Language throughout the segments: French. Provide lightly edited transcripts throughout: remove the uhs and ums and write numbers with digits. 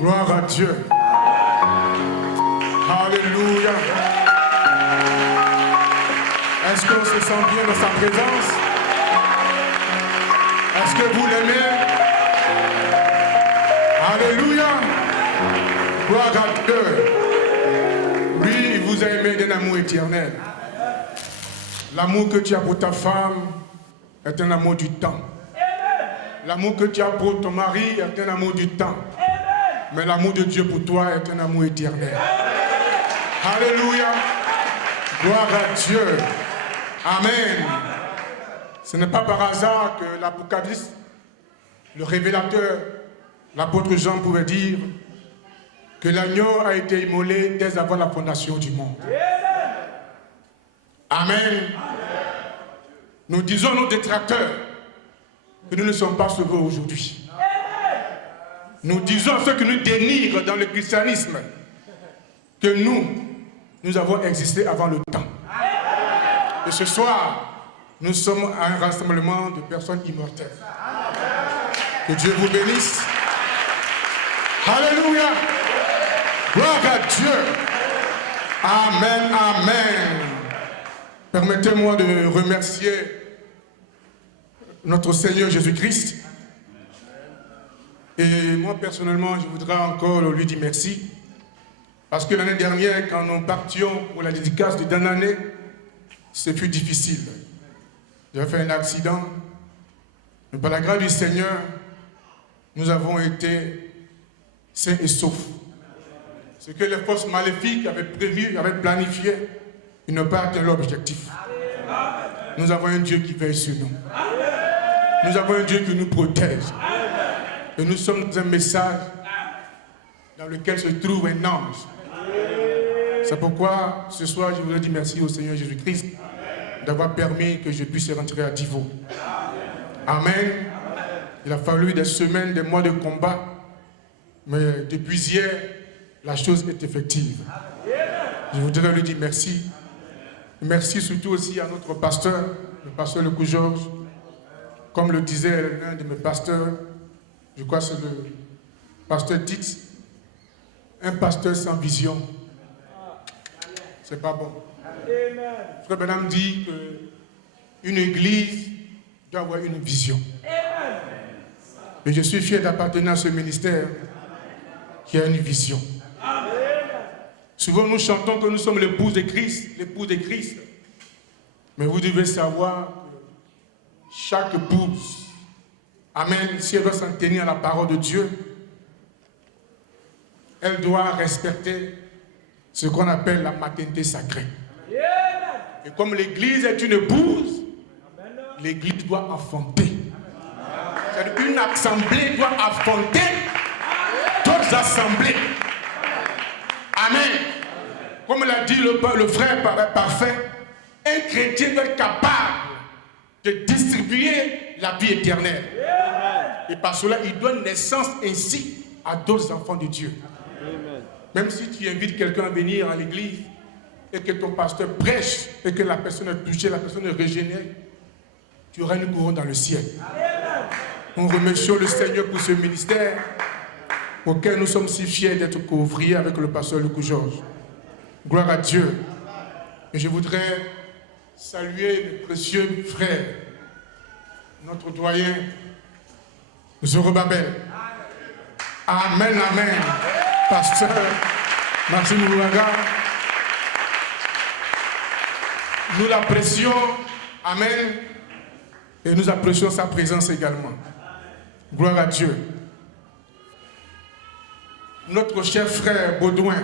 Gloire à Dieu. Alléluia. Est-ce qu'on se sent bien dans sa présence? Est-ce que vous l'aimez? Alléluia. Gloire à Dieu. Lui, il vous a aimé d'un amour éternel. L'amour que tu as pour ta femme est un amour du temps. L'amour que tu as pour ton mari est un amour du temps. Mais l'amour de Dieu pour toi est un amour éternel. Alléluia. Gloire à Dieu. Amen. Ce n'est pas par hasard que l'Apocalypse, le révélateur, l'apôtre Jean pouvait dire que l'agneau a été immolé dès avant la fondation du monde. Amen. Nous disons nos détracteurs que nous ne sommes pas sauvés aujourd'hui. Nous disons à ceux qui nous dénigrent dans le christianisme que nous avons existé avant le temps. Et ce soir, nous sommes à un rassemblement de personnes immortelles. Que Dieu vous bénisse. Alléluia. Gloire à Dieu. Amen, amen. Permettez-moi de remercier notre Seigneur Jésus-Christ. Et moi, personnellement, je voudrais encore lui dire merci. Parce que l'année dernière, quand nous partions pour la dédicace de Danané, ce fut difficile. J'avais fait un accident. Mais par la grâce du Seigneur, nous avons été sains et saufs. Ce que les forces maléfiques avaient prévu, avaient planifié, ils n'ont pas atteint l'objectif. Nous avons un Dieu qui veille sur nous. Nous avons un Dieu qui nous protège. Et nous sommes dans un message dans lequel se trouve un ange. C'est pourquoi ce soir je voudrais dire merci au Seigneur Jésus-Christ d'avoir permis que je puisse rentrer à Divo. Amen. Il a fallu des semaines, des mois de combat, mais depuis hier, la chose est effective. Je voudrais lui dire merci. Merci surtout aussi à notre pasteur, le pasteur Lecou Georges. Comme le disait l'un de mes pasteurs, je crois que c'est le pasteur Dix, un pasteur sans vision, c'est pas bon. Frère Benham dit qu'une église doit avoir une vision. Et je suis fier d'appartenir à ce ministère qui a une vision. Souvent nous chantons que nous sommes l'épouse de Christ, l'épouse de Christ. Mais vous devez savoir que chaque épouse, amen, si elle doit s'en tenir à la parole de Dieu, elle doit respecter ce qu'on appelle la maternité sacrée. Et comme l'église est une épouse, l'église doit enfanter. C'est-à-dire une assemblée doit enfanter d'autres assemblées. Amen. Comme l'a dit le frère parfait, un chrétien doit être capable de distribuer la vie éternelle. Et par cela, il donne naissance ainsi à d'autres enfants de Dieu. Même si tu invites quelqu'un à venir à l'église et que ton pasteur prêche et que la personne est touchée, la personne est régénérée, tu auras une couronne dans le ciel. Nous remercions le Seigneur pour ce ministère auquel nous sommes si fiers d'être co-ouvriers avec le pasteur Lecou Georges. Gloire à Dieu. Et je voudrais saluer le précieux frère, notre doyen, Zorobabel. Amen, amen. Pasteur Martin Moulaga. Nous l'apprécions. Amen. Et nous apprécions sa présence également. Gloire à Dieu. Notre cher frère Baudouin,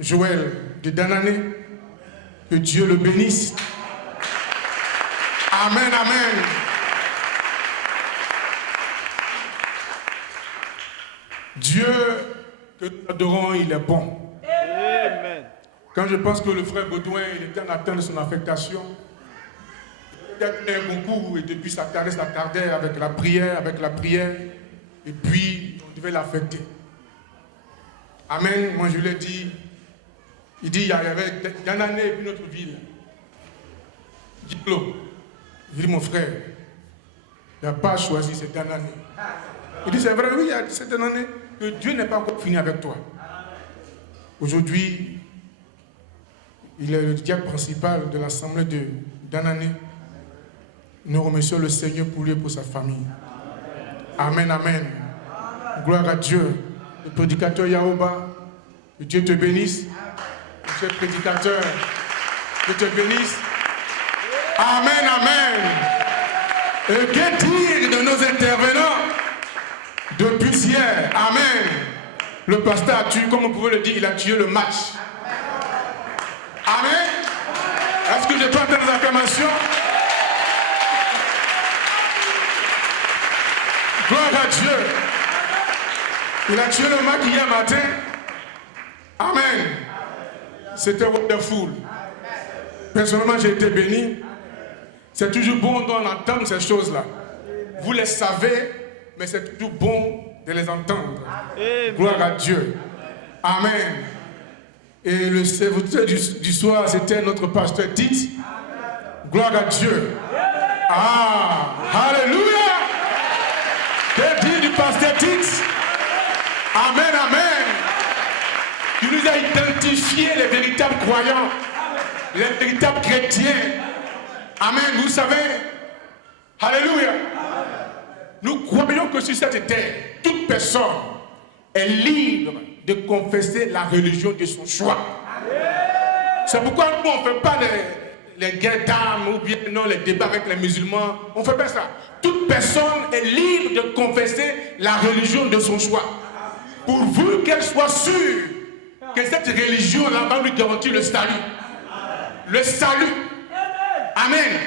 Joël de Danané, que Dieu le bénisse. Amen, amen. Dieu que nous adorons, il est bon. Amen. Quand je pense que le frère Baudouin, il était en attente de son affectation, il a beaucoup et depuis ça tardait avec la prière, et puis on devait l'affecter. Amen. Moi je lui ai dit, il dit il y avait Danané et puis notre ville. Dis-le. Je dis mon frère, il n'a pas choisi, c'est Danané. Il dit, c'est vrai, oui, il y a certaines années que Dieu n'est pas encore fini avec toi. Aujourd'hui, il est le diacre principal de l'assemblée d'Anané. Nous remercions le Seigneur pour lui et pour sa famille. Amen, amen. Gloire à Dieu. Le prédicateur Yaoba, que Dieu te bénisse. Monsieur le prédicateur, que Dieu te bénisse. Amen, amen. Et que dire de nos intervenants depuis hier? Amen. Le pasteur a tué, comme on pouvait le dire, il a tué le match. Amen. Est-ce que je peux entendre des acclamations? Gloire à Dieu. Il a tué le match hier matin. Amen. C'était wonderful. Personnellement, j'ai été béni. C'est toujours bon d'entendre ces choses-là. Vous les savez, mais c'est toujours bon de les entendre. Gloire à Dieu. Amen. Et le serviteur du soir, c'était notre pasteur Tite. Gloire à Dieu. Ah, alléluia. Que dire du pasteur Tite? Amen, amen. Il nous a identifié les véritables croyants, les véritables chrétiens. Amen, vous savez. Alléluia. Nous croyons que sur cette terre, toute personne est libre de confesser la religion de son choix. C'est pourquoi nous, on ne fait pas les guerres d'armes ou bien non, les débats avec les musulmans. On ne fait pas ça. Toute personne est libre de confesser la religion de son choix. Pourvu qu'elle soit sûre que cette religion-là va lui garantir le salut. Le salut. Amen.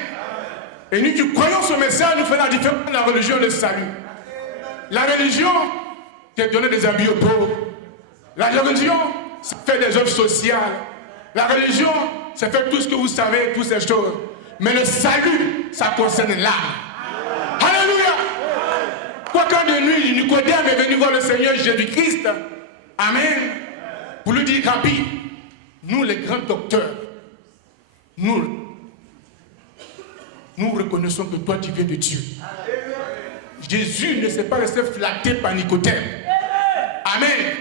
Et nous qui croyons ce message, nous faisons la différence entre la religion et le salut. La religion, c'est donner des habits aux pauvres. La religion, c'est faire des œuvres sociales. La religion, c'est faire tout ce que vous savez, toutes ces choses. Mais le salut, ça concerne l'âme. Alléluia. Quoi qu'en de nuit, Nicodème est venu voir le Seigneur Jésus-Christ. Amen. Pour lui dire, Rabbi, nous les grands docteurs, nous reconnaissons que toi tu viens de Dieu. Jésus ne s'est pas laissé flatter par Nicodème. Amen.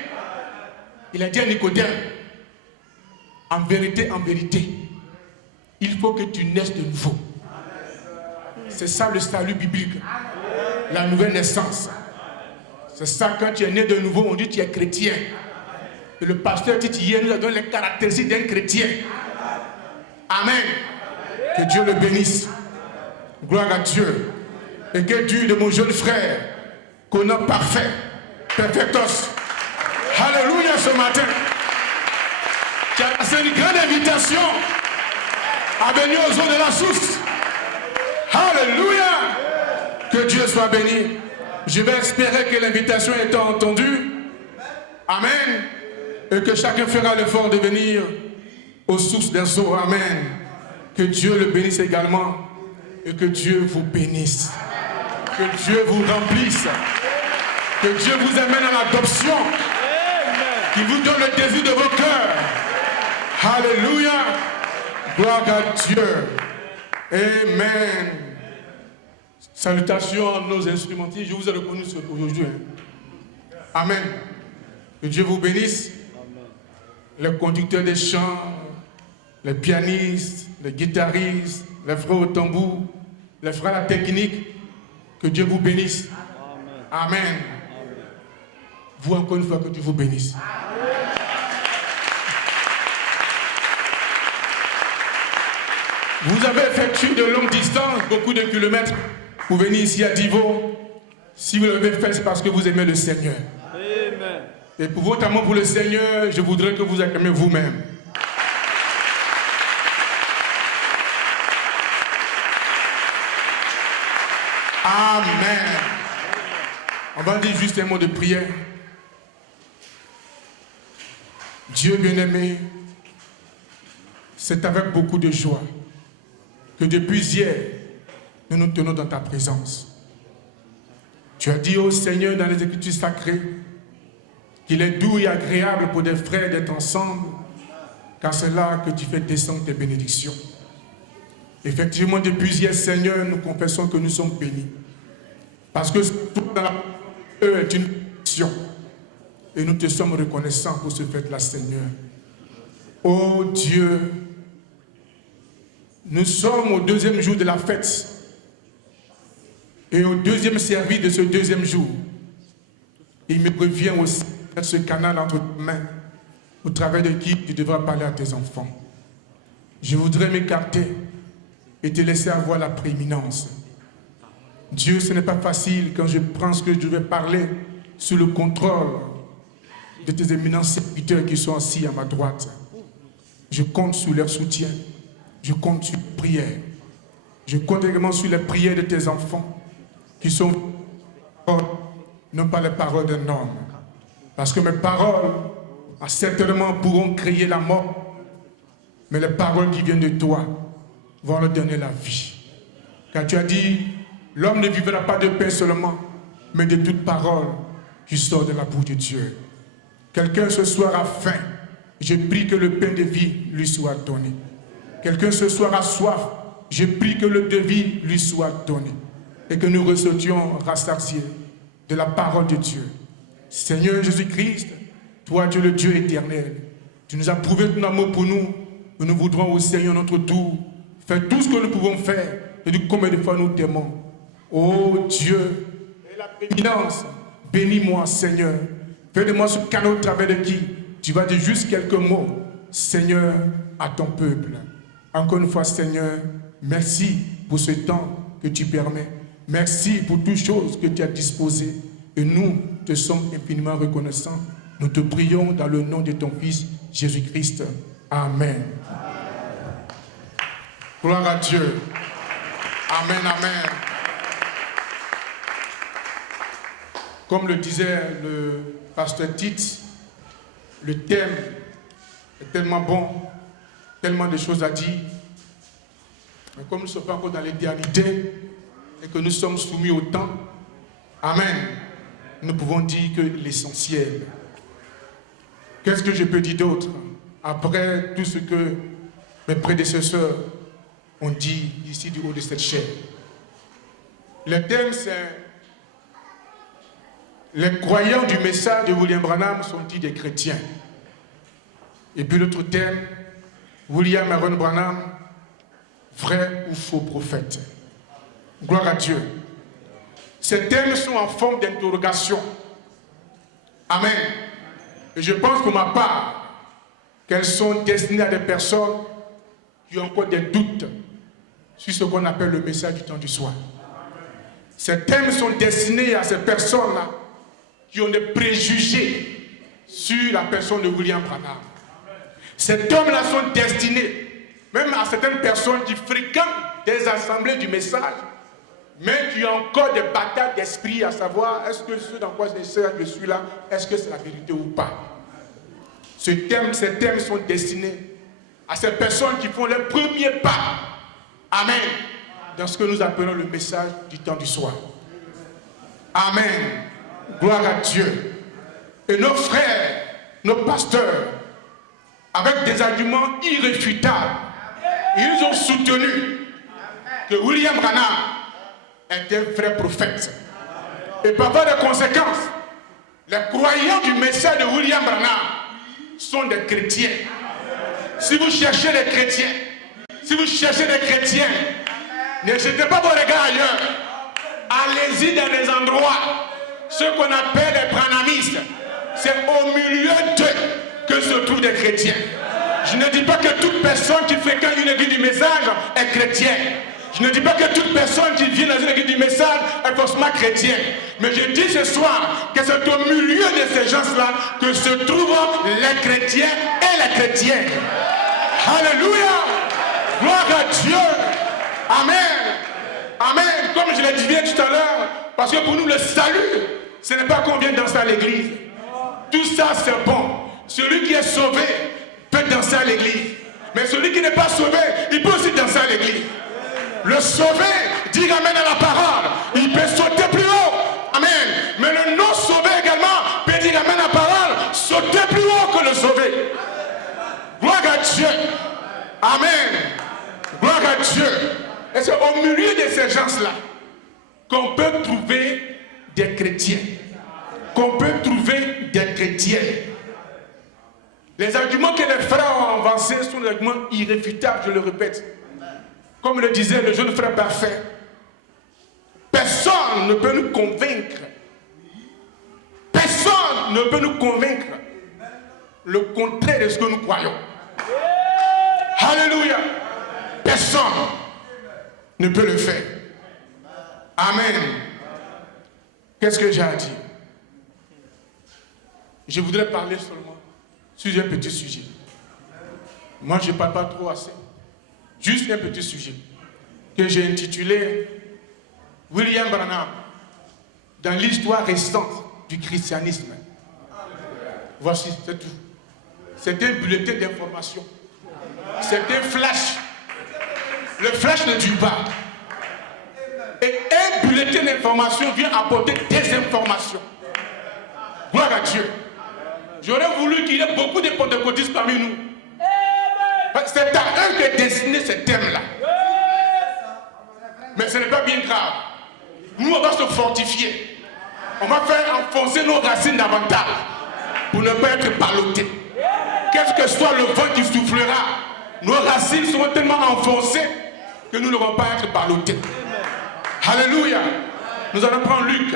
Il a dit à Nicodème, en vérité, il faut que tu naisses de nouveau. C'est ça le salut biblique. La nouvelle naissance. C'est ça, quand tu es né de nouveau, on dit que tu es chrétien. Et le pasteur dit hier nous a donné les caractéristiques d'un chrétien. Amen. Que Dieu le bénisse. Gloire à Dieu. Et que Dieu de mon jeune frère, qu'on a parfait, perfectos. Alléluia ce matin. C'est une grande invitation à venir aux eaux de la source. Alléluia. Que Dieu soit béni. Je vais espérer que l'invitation ait été entendue. Amen. Et que chacun fera l'effort de venir aux sources des eaux. Amen. Que Dieu le bénisse également. Et que Dieu vous bénisse. Que Dieu vous remplisse. Que Dieu vous amène à l'adoption. Qu'il vous donne le désir de vos cœurs. Alléluia. Gloire à Dieu. Amen. Salutations à nos instrumentistes. Je vous ai reconnu aujourd'hui. Amen. Que Dieu vous bénisse. Les conducteurs des chants, les pianistes, les guitaristes, les frères au tambour, les frères à la technique. Que Dieu vous bénisse. Amen. Amen. Vous encore une fois, que Dieu vous bénisse. Vous avez effectué de longues distances, beaucoup de kilomètres, pour venir ici à Divo. Si vous l'avez fait, c'est parce que vous aimez le Seigneur. Amen. Et pour votre amour pour le Seigneur, je voudrais que vous acclamiez vous-même. Amen. On va dire juste un mot de prière. Dieu bien-aimé, c'est avec beaucoup de joie que depuis hier, nous nous tenons dans ta présence. Tu as dit au Seigneur dans les Écritures sacrées qu'il est doux et agréable pour des frères d'être ensemble, car c'est là que tu fais descendre tes bénédictions. Effectivement, depuis hier, Seigneur, nous confessons que nous sommes bénis. Parce que dans la eux est une mission. Et nous te sommes reconnaissants pour ce fait-là, Seigneur. Oh Dieu, nous sommes au deuxième jour de la fête. Et au deuxième service de ce deuxième jour, il me revient aussi ce canal entre tes mains, au travers de qui tu devras parler à tes enfants. Je voudrais m'écarter et te laisser avoir la prééminence. Dieu, ce n'est pas facile quand je prends ce que je vais parler sous le contrôle de tes éminents serviteurs qui sont assis à ma droite. Je compte sur leur soutien. Je compte sur les prières. Je compte également sur les prières de tes enfants qui sont non pas les paroles d'un homme. Parce que mes paroles certainement pourront créer la mort, mais les paroles qui viennent de toi vont leur donner la vie. Car tu as dit, l'homme ne vivra pas de pain seulement, mais de toute parole qui sort de la bouche de Dieu. Quelqu'un ce soir a faim, je prie que le pain de vie lui soit donné. Quelqu'un ce soir a soif, je prie que le de vie lui soit donné. Et que nous ressortions rassasiés de la parole de Dieu. Seigneur Jésus-Christ, toi tu es le Dieu éternel. Tu nous as prouvé ton amour pour nous. Nous voudrons au Seigneur notre tour faire tout ce que nous pouvons faire. Et de combien de fois nous t'aimons. Oh Dieu, et la prééminence, bénis-moi Seigneur. Fais de moi ce canal au travers de qui tu vas dire juste quelques mots, Seigneur, à ton peuple. Encore une fois Seigneur, merci pour ce temps que tu permets. Merci pour toutes choses que tu as disposées. Et nous te sommes infiniment reconnaissants. Nous te prions dans le nom de ton Fils, Jésus-Christ. Amen. Gloire à Dieu. Amen, amen. Comme le disait le pasteur Tite, le thème est tellement bon, tellement de choses à dire. Mais comme nous ne sommes pas encore dans l'éternité et que nous sommes soumis au temps, amen, nous pouvons dire que l'essentiel. Qu'est-ce que je peux dire d'autre après tout ce que mes prédécesseurs ont dit ici du haut de cette chaire? Le thème, c'est les croyants du message de William Branham sont-ils des chrétiens? Et puis l'autre thème, William Aaron Branham, vrai ou faux prophète? Gloire à Dieu. Ces thèmes sont en forme d'interrogation. Amen. Et je pense pour ma part qu'elles sont destinées à des personnes qui ont encore des doutes sur ce qu'on appelle le message du temps du soir. Ces thèmes sont destinés à ces personnes-là qui ont des préjugés sur la personne de William Branham. Ces thèmes-là sont destinés même à certaines personnes qui fréquentent des assemblées du message, mais qui ont encore des batailles d'esprit à savoir est-ce que ce dans quoi je suis là, est-ce que c'est la vérité ou pas. Ces thèmes sont destinés à ces personnes qui font les premiers pas. Amen. Dans ce que nous appelons le message du temps du soir. Amen. Gloire à Dieu. Et nos frères, nos pasteurs, avec des arguments irréfutables, ils ont soutenu que William Branham est un vrai prophète. Et par voie de conséquence, les croyants du message de William Branham sont des chrétiens. Si vous cherchez des chrétiens, ne jetez pas vos regards ailleurs. Allez-y dans des endroits, ce qu'on appelle les branhamistes. C'est au milieu d'eux que se trouvent des chrétiens. Je ne dis pas que toute personne qui fréquente une église du message est chrétienne. Je ne dis pas que toute personne qui vient dans une église du message est forcément chrétienne. Mais je dis ce soir que c'est au milieu de ces gens-là que se trouvent les chrétiens et les chrétiennes. Alléluia! Gloire à Dieu! Amen! Amen! Comme je l'ai dit bien tout à l'heure, parce que pour nous le salut, ce n'est pas qu'on vienne danser à l'église. Tout ça c'est bon. Celui qui est sauvé peut danser à l'église. Mais celui qui n'est pas sauvé, il peut aussi danser à l'église. Le sauvé dit amen à la parole. Il peut sauter plus haut. Amen. Mais le non sauvé également peut dire amen à la parole. Sauter plus haut que le sauvé. Gloire à Dieu. Amen. Gloire à Dieu. Et c'est au milieu de ces gens-là qu'on peut trouver des chrétiens. qu'on peut trouver des chrétiens. Les arguments que les frères ont avancés sont des arguments irréfutables, je le répète. Comme le disait le jeune frère parfait, personne ne peut nous convaincre. Personne ne peut nous convaincre le contraire de ce que nous croyons. Alléluia. Personne ne peut le faire. Amen. Qu'est-ce que j'ai à dire? Je voudrais parler seulement sur un petit sujet. Moi, je ne parle pas trop assez. Juste un petit sujet que j'ai intitulé William Branham dans l'histoire récente du christianisme. Voici, c'est tout. C'est un bulletin d'information. C'est un flash. Le flash ne dure pas. Et un bulletin d'information vient apporter des informations. Gloire à Dieu. J'aurais voulu qu'il y ait beaucoup de pentecôtistes parmi nous. C'est à eux de dessiner ce thème-là. Mais ce n'est pas bien grave. Nous, on va se fortifier. On va faire enfoncer nos racines davantage pour ne pas être ballottés. Quel que soit le vent qui soufflera, nos racines seront tellement enfoncées que nous n'aurons pas à être ballottés. Alléluia. Nous allons prendre Luc.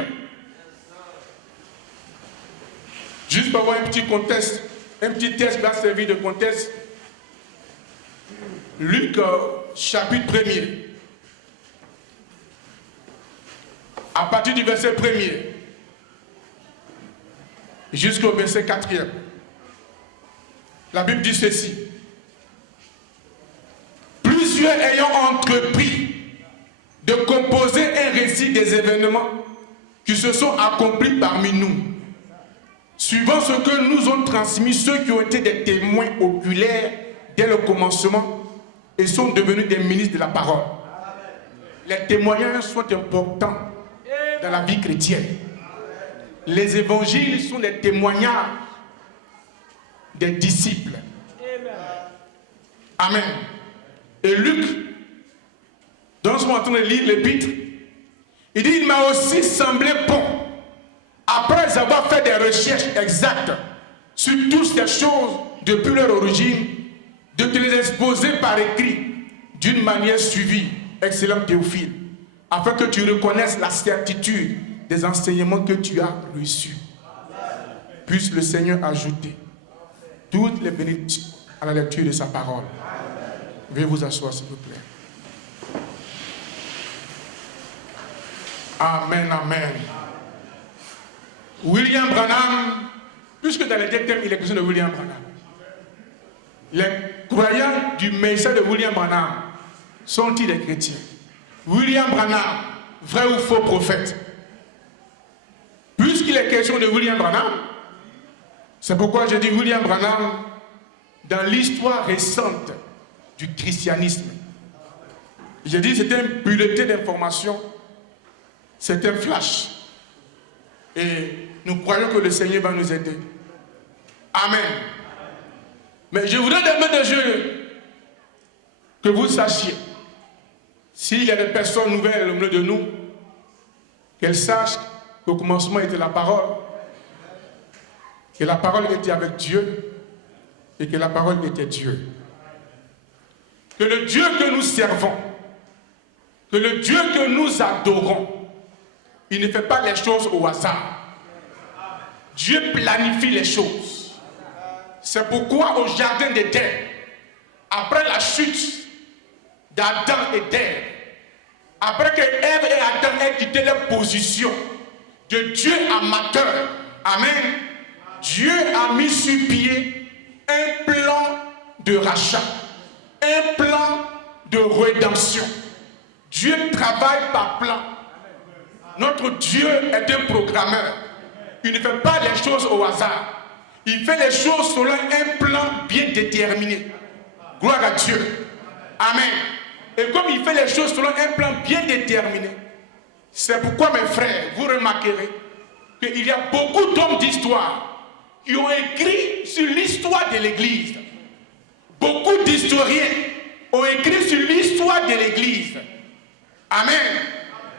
Juste pour avoir un petit contexte, un petit texte qui va servir de contexte. Luc, chapitre 1er. À partir du verset 1er jusqu'au verset 4e. La Bible dit ceci. Plusieurs ayant entrepris de composer un récit des événements qui se sont accomplis parmi nous, suivant ce que nous ont transmis ceux qui ont été des témoins oculaires dès le commencement et sont devenus des ministres de la parole. Les témoignages sont importants dans la vie chrétienne. Les évangiles sont des témoignages des disciples. Amen. Et Luc, dans ce moment en train de lire l'épître, il dit, il m'a aussi semblé bon, après avoir fait des recherches exactes sur toutes ces choses depuis leur origine, de te les exposer par écrit d'une manière suivie, excellent Théophile, afin que tu reconnaisses la certitude des enseignements que tu as reçus. Puisse le Seigneur ajouter toutes les bénédictions à la lecture de sa parole. Veuillez vous asseoir, s'il vous plaît. Amen, amen. William Branham, puisque dans les deux thèmes, il est question de William Branham. Les croyants du message de William Branham sont-ils des chrétiens? William Branham, vrai ou faux prophète? Puisqu'il est question de William Branham, c'est pourquoi je dis William Branham dans l'histoire récente du christianisme. Je dis c'est un bulletin d'information, c'est un flash. Et nous croyons que le Seigneur va nous aider. Amen. Mais je voudrais demander de Dieu que vous sachiez, s'il y a des personnes nouvelles au milieu de nous, qu'elles sachent qu'au commencement était la parole, que la parole était avec Dieu et que la parole était Dieu. Que le Dieu que nous servons, que le Dieu que nous adorons, il ne fait pas les choses au hasard. Dieu planifie les choses. C'est pourquoi au jardin d'Éden, après la chute d'Adam et d'Ève, après que Ève et Adam aient quitté leur position de Dieu amateur, amen, Dieu a mis sur pied un plan de rachat, un plan de rédemption. Dieu travaille par plan. Notre Dieu est un programmeur. Il ne fait pas les choses au hasard. Il fait les choses selon un plan bien déterminé. Gloire à Dieu. Amen. Et comme il fait les choses selon un plan bien déterminé, c'est pourquoi mes frères, vous remarquerez qu'il y a beaucoup d'hommes d'histoire qui ont écrit sur l'histoire de l'Église. Beaucoup d'historiens ont écrit sur l'histoire de l'Église. Amen.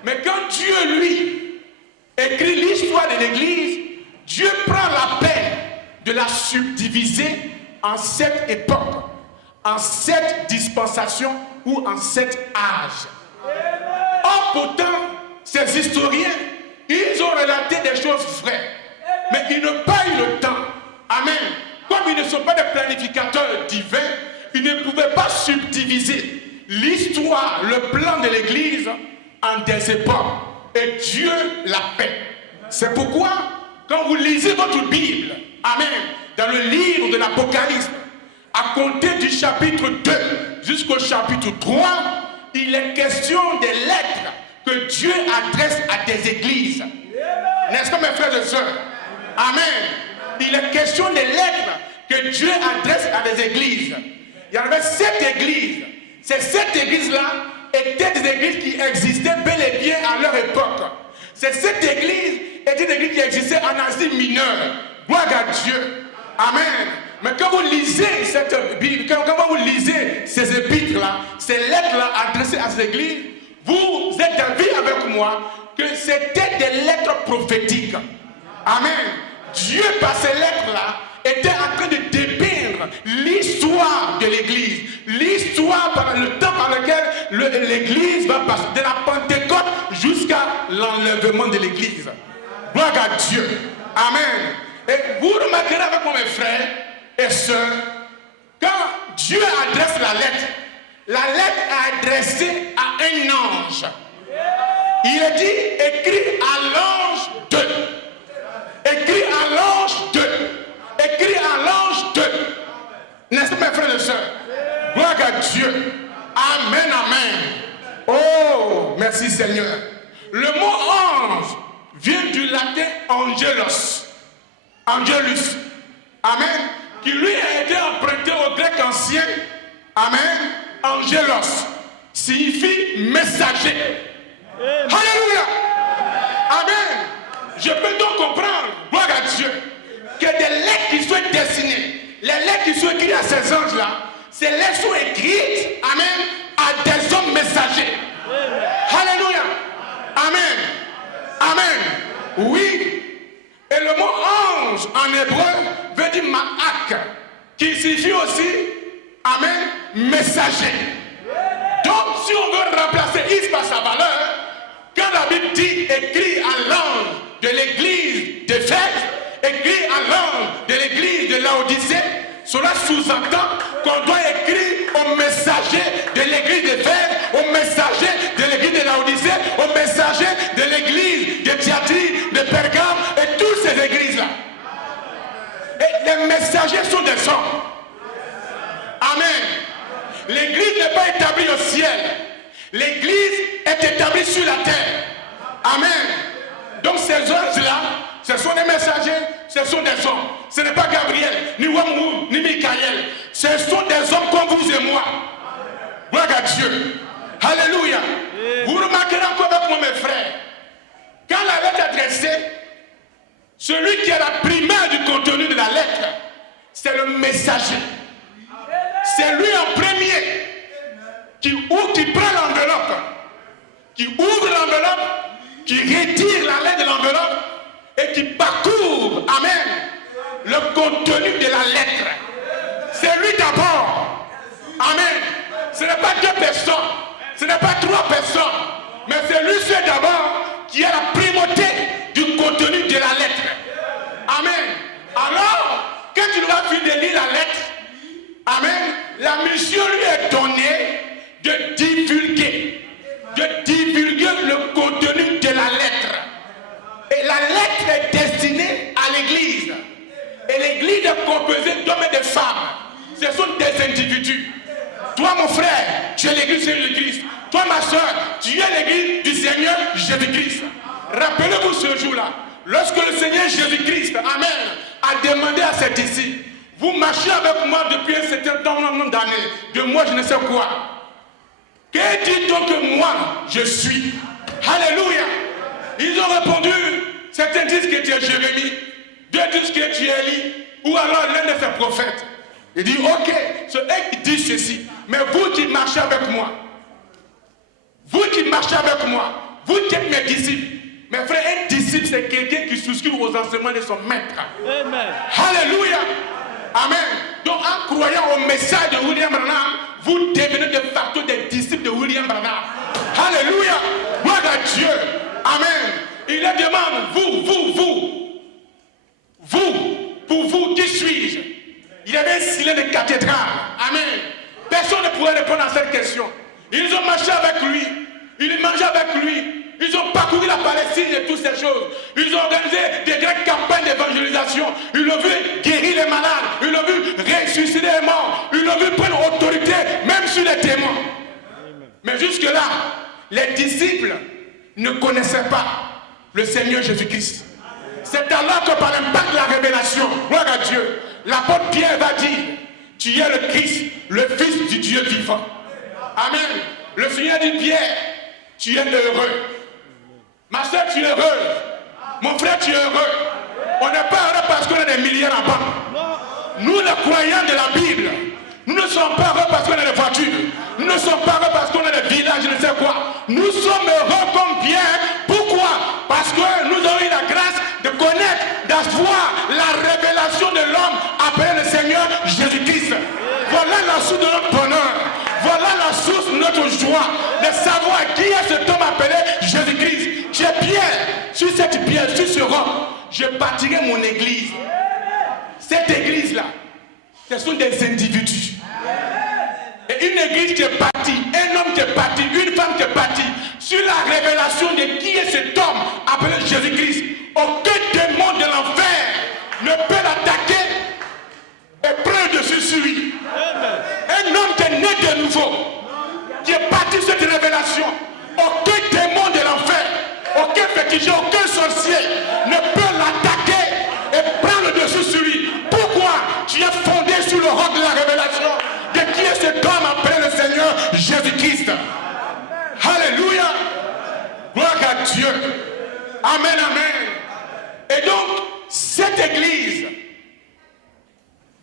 Mais quand Dieu, lui, écrit l'histoire de l'Église, Dieu prend la peine de la subdiviser en 7 époques, en 7 dispensations ou en 7 âges. Or, pourtant, ces historiens, ils ont relaté des choses vraies, mais ils n'ont pas eu le temps. Amen. Comme ils ne sont pas des planificateurs divins, ils ne pouvaient pas subdiviser l'histoire, le plan de l'Église en des époques. Et Dieu l'a fait. C'est pourquoi, quand vous lisez votre Bible, amen, dans le livre de l'Apocalypse, à compter du chapitre 2 jusqu'au chapitre 3, il est question des lettres que Dieu adresse à des églises. N'est-ce pas, mes frères et sœurs? Amen. Il est question des lettres que Dieu adresse à des églises. Il y en avait 7 églises. Ces 7 églises-là étaient des églises qui existaient bel et bien à leur époque. Ces 7 églises étaient des églises qui existaient en Asie mineure. Gloire à Dieu. Amen. Mais quand vous lisez cette Bible, quand vous lisez ces épîtres-là, ces lettres-là adressées à ces églises, vous êtes d'avis avec moi que c'était des lettres prophétiques. Amen. Dieu, par ces lettres-là, était en train de dépeindre l'histoire de l'Église. L'histoire, le temps par lequel l'Église va passer, de la Pentecôte jusqu'à l'enlèvement de l'Église. Gloire à Dieu. Amen. Et vous remarquerez avec moi, mes frères et sœurs, quand Dieu adresse la lettre est adressée à un ange. Il est dit, écrit à l'ange 2. Écrit à l'ange 2. Écrit à l'ange 2. N'est-ce pas, mes frères et sœurs? Gloire à Dieu. Amen, amen. Oh, merci Seigneur. Le mot ange vient du latin angelos. Angelus. Amen. Qui lui a été emprunté au grec ancien. Amen. Angelos signifie messager. Alléluia. Amen. Je peux donc comprendre, gloire à Dieu, que des lettres qui sont destinées, les lettres qui sont écrites à ces anges-là, ces lettres sont écrites, amen, à des hommes messagers. Alléluia. Amen. Amen. Oui. Et le mot ange en hébreu veut dire ma'ak, qui signifie aussi, amen, messager. Donc, si on veut remplacer Is par sa valeur, quand la Bible dit écrit à l'ange de l'église d'Éphèse, écrit à l'ange de l'église de Laodicée, cela sous-entend qu'on doit écrire au messager de l'église d'Éphèse, au messager de l'église de Laodicée, au messager de l'église de Thyatire, de Pergame et toutes ces églises-là. Et les messagers sont des hommes. Amen. L'église n'est pas établie au ciel. L'église est établie sur la terre. Amen. Donc ces anges-là, ce sont des messagers, ce sont des hommes. Ce n'est pas Gabriel, ni Wamou, ni Michael. Ce sont des hommes comme vous et moi. Gloire à Dieu. Alléluia. Vous remarquerez encore avec moi, mes frères, quand la lettre est adressée, celui qui a la primaire du contenu de la lettre, c'est le messager. C'est lui en premier qui prend l'enveloppe, qui ouvre l'enveloppe, qui retire la lettre de l'enveloppe et qui parcourt, amen, le contenu de la lettre. C'est lui d'abord. Amen. Ce n'est pas 2 personnes, ce n'est pas 3 personnes, mais c'est lui seul d'abord qui a la primauté du contenu de la lettre. Amen. Alors, quand il va finir de lire la lettre, amen, la mission lui est donnée de divulguer le contenu de la lettre. Et la lettre est destinée à l'église. Et l'église est composée d'hommes et de femmes. Ce sont des individus. Toi, mon frère, tu es l'église de Jésus-Christ. Toi, ma soeur, tu es l'église du Seigneur Jésus-Christ. Rappelez-vous ce jour-là, lorsque le Seigneur Jésus-Christ, amen, a demandé à ses disciples, vous marchez avec moi depuis un certain nombre d'années, de moi je ne sais quoi. Que dit-on que moi je suis? Alléluia. Ils ont répondu, certains disent que tu es Jérémie, d'autres disent que tu es Élie, ou alors l'un de ses prophètes. Il dit, ok, c'est eux qui disent ceci, mais vous qui marchez avec moi, vous qui êtes mes disciples, Mes frères, un disciple, c'est quelqu'un qui souscrit aux enseignements de son maître. Amen. Alléluia. Amen. Donc, en croyant au message de William Branham, vous devenez de facto des disciples de William Branham. Alléluia. Gloire à Dieu. Amen. Il leur demande, pour vous, qui suis-je? Il y avait un cylindre de cathédrale. Amen. Personne ne pouvait répondre à cette question. Ils ont marché avec lui. Ils mangeaient avec lui. Ils ont parcouru la Palestine et toutes ces choses. Ils ont organisé des grandes campagnes d'évangélisation. Ils l'ont vu guérir les malades. Ils l'ont vu ressusciter les morts. Ils l'ont vu prendre autorité, même sur les témoins. Mais jusque-là, les disciples ne connaissaient pas le Seigneur Jésus-Christ. C'est alors que par l'impact de la révélation, gloire à Dieu, l'apôtre Pierre va dire, tu es le Christ, le Fils du Dieu vivant. Amen. Le Seigneur dit, Pierre, tu es heureux. Ma soeur, tu es heureuse. Mon frère, tu es heureux. On n'est pas heureux parce qu'on a des milliards en banque. Nous, les croyants de la Bible, nous ne sommes pas heureux parce qu'on a des voitures. Nous ne sommes pas heureux parce qu'on a des villages, je ne sais quoi. Nous sommes heureux comme Pierre. Pourquoi? Parce que nous avons eu la grâce de connaître, d'avoir la révélation de l'homme appelé le Seigneur Jésus-Christ. Voilà la source de notre bonheur. Voilà la source de notre joie. De savoir qui est cet homme appelé Jésus-Christ. Tu es Pierre. Sur cette pierre, sur ce roc, je bâtirai mon église. Cette église-là, ce sont des individus. Et une église qui est bâtie, un homme qui est bâti, une femme qui est bâtie, sur la révélation de qui est cet homme appelé Jésus-Christ. Aucun démon de l'enfer ne peut l'attaquer et prendre dessus sur lui. Un homme qui est né de nouveau, qui est bâti sur cette révélation, aucun démon de l'enfer, aucun féticheur, aucun sorcier ne peut l'attaquer et prendre dessus sur lui. Pourquoi? Tu es fondé sur le roc de la révélation de qui est cet homme appelé le Seigneur Jésus-Christ. Alléluia. Gloire à Dieu. Amen, amen. Et donc, cette église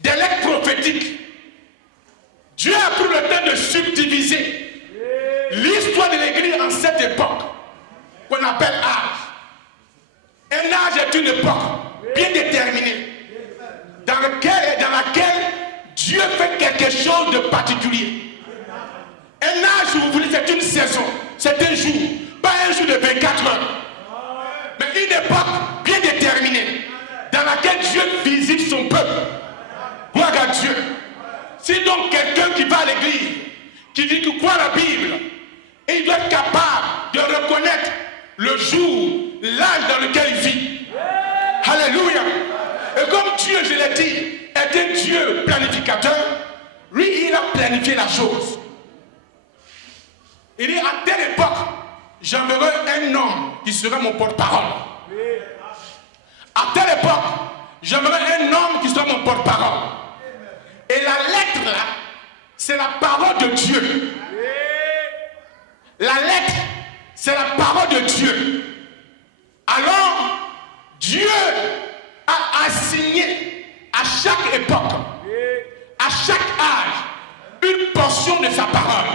d'élèves prophétiques, Dieu a pris le temps de subdiviser l'histoire de l'église en cette époque qu'on appelle âge. Un âge est une époque bien déterminée dans laquelle Dieu fait quelque chose de particulier. Un âge, si vous voulez, c'est une saison, c'est un jour, pas un jour de 24 heures, mais une époque bien déterminée dans laquelle Dieu visite son peuple. Gloire à Dieu. Si donc quelqu'un qui va à l'église, qui dit qu'il croit la Bible, et il doit être capable de reconnaître le jour, l'âge dans lequel il vit. Alléluia. Et comme Dieu, je l'ai dit, est un Dieu planificateur, lui, il a planifié la chose. Il dit, à telle époque, j'enverrai un homme qui sera mon porte-parole. À telle époque, j'enverrai un homme qui sera mon porte-parole. Et la lettre là, c'est la parole de Dieu. La lettre, c'est la parole de Dieu. Alors, Dieu a assigné à chaque époque, à chaque âge, une portion de sa parole.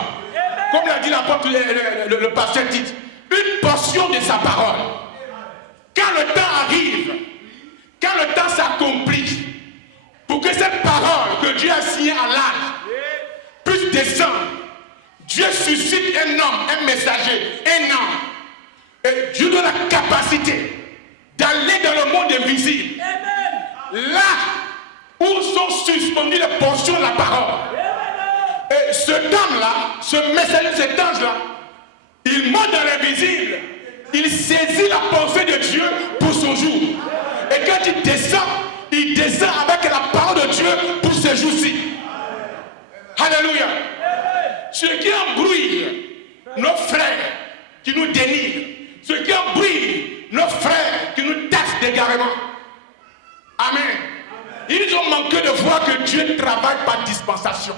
Comme l'a dit l'apôtre, le pasteur dit, une portion de sa parole. Quand le temps arrive, quand le temps s'accomplit, pour que cette parole que Dieu a signée à l'âge puisse descendre, Dieu suscite un homme, un messager, un homme. Et Dieu donne la capacité d'aller dans le monde invisible. Là où sont suspendues les portions de la parole. Et cet homme-là, ce messager, cet ange-là, il monte dans l'invisible. Il saisit la pensée de Dieu pour son jour. Et quand il descend avec la parole de Dieu pour ce jour-ci. Alléluia. Ce qui embrouille nos frères qui nous dénigrent, ce qui embrouille nos frères qui nous taxent d'égarement. Amen. Ils ont manqué de voir que Dieu travaille par dispensation.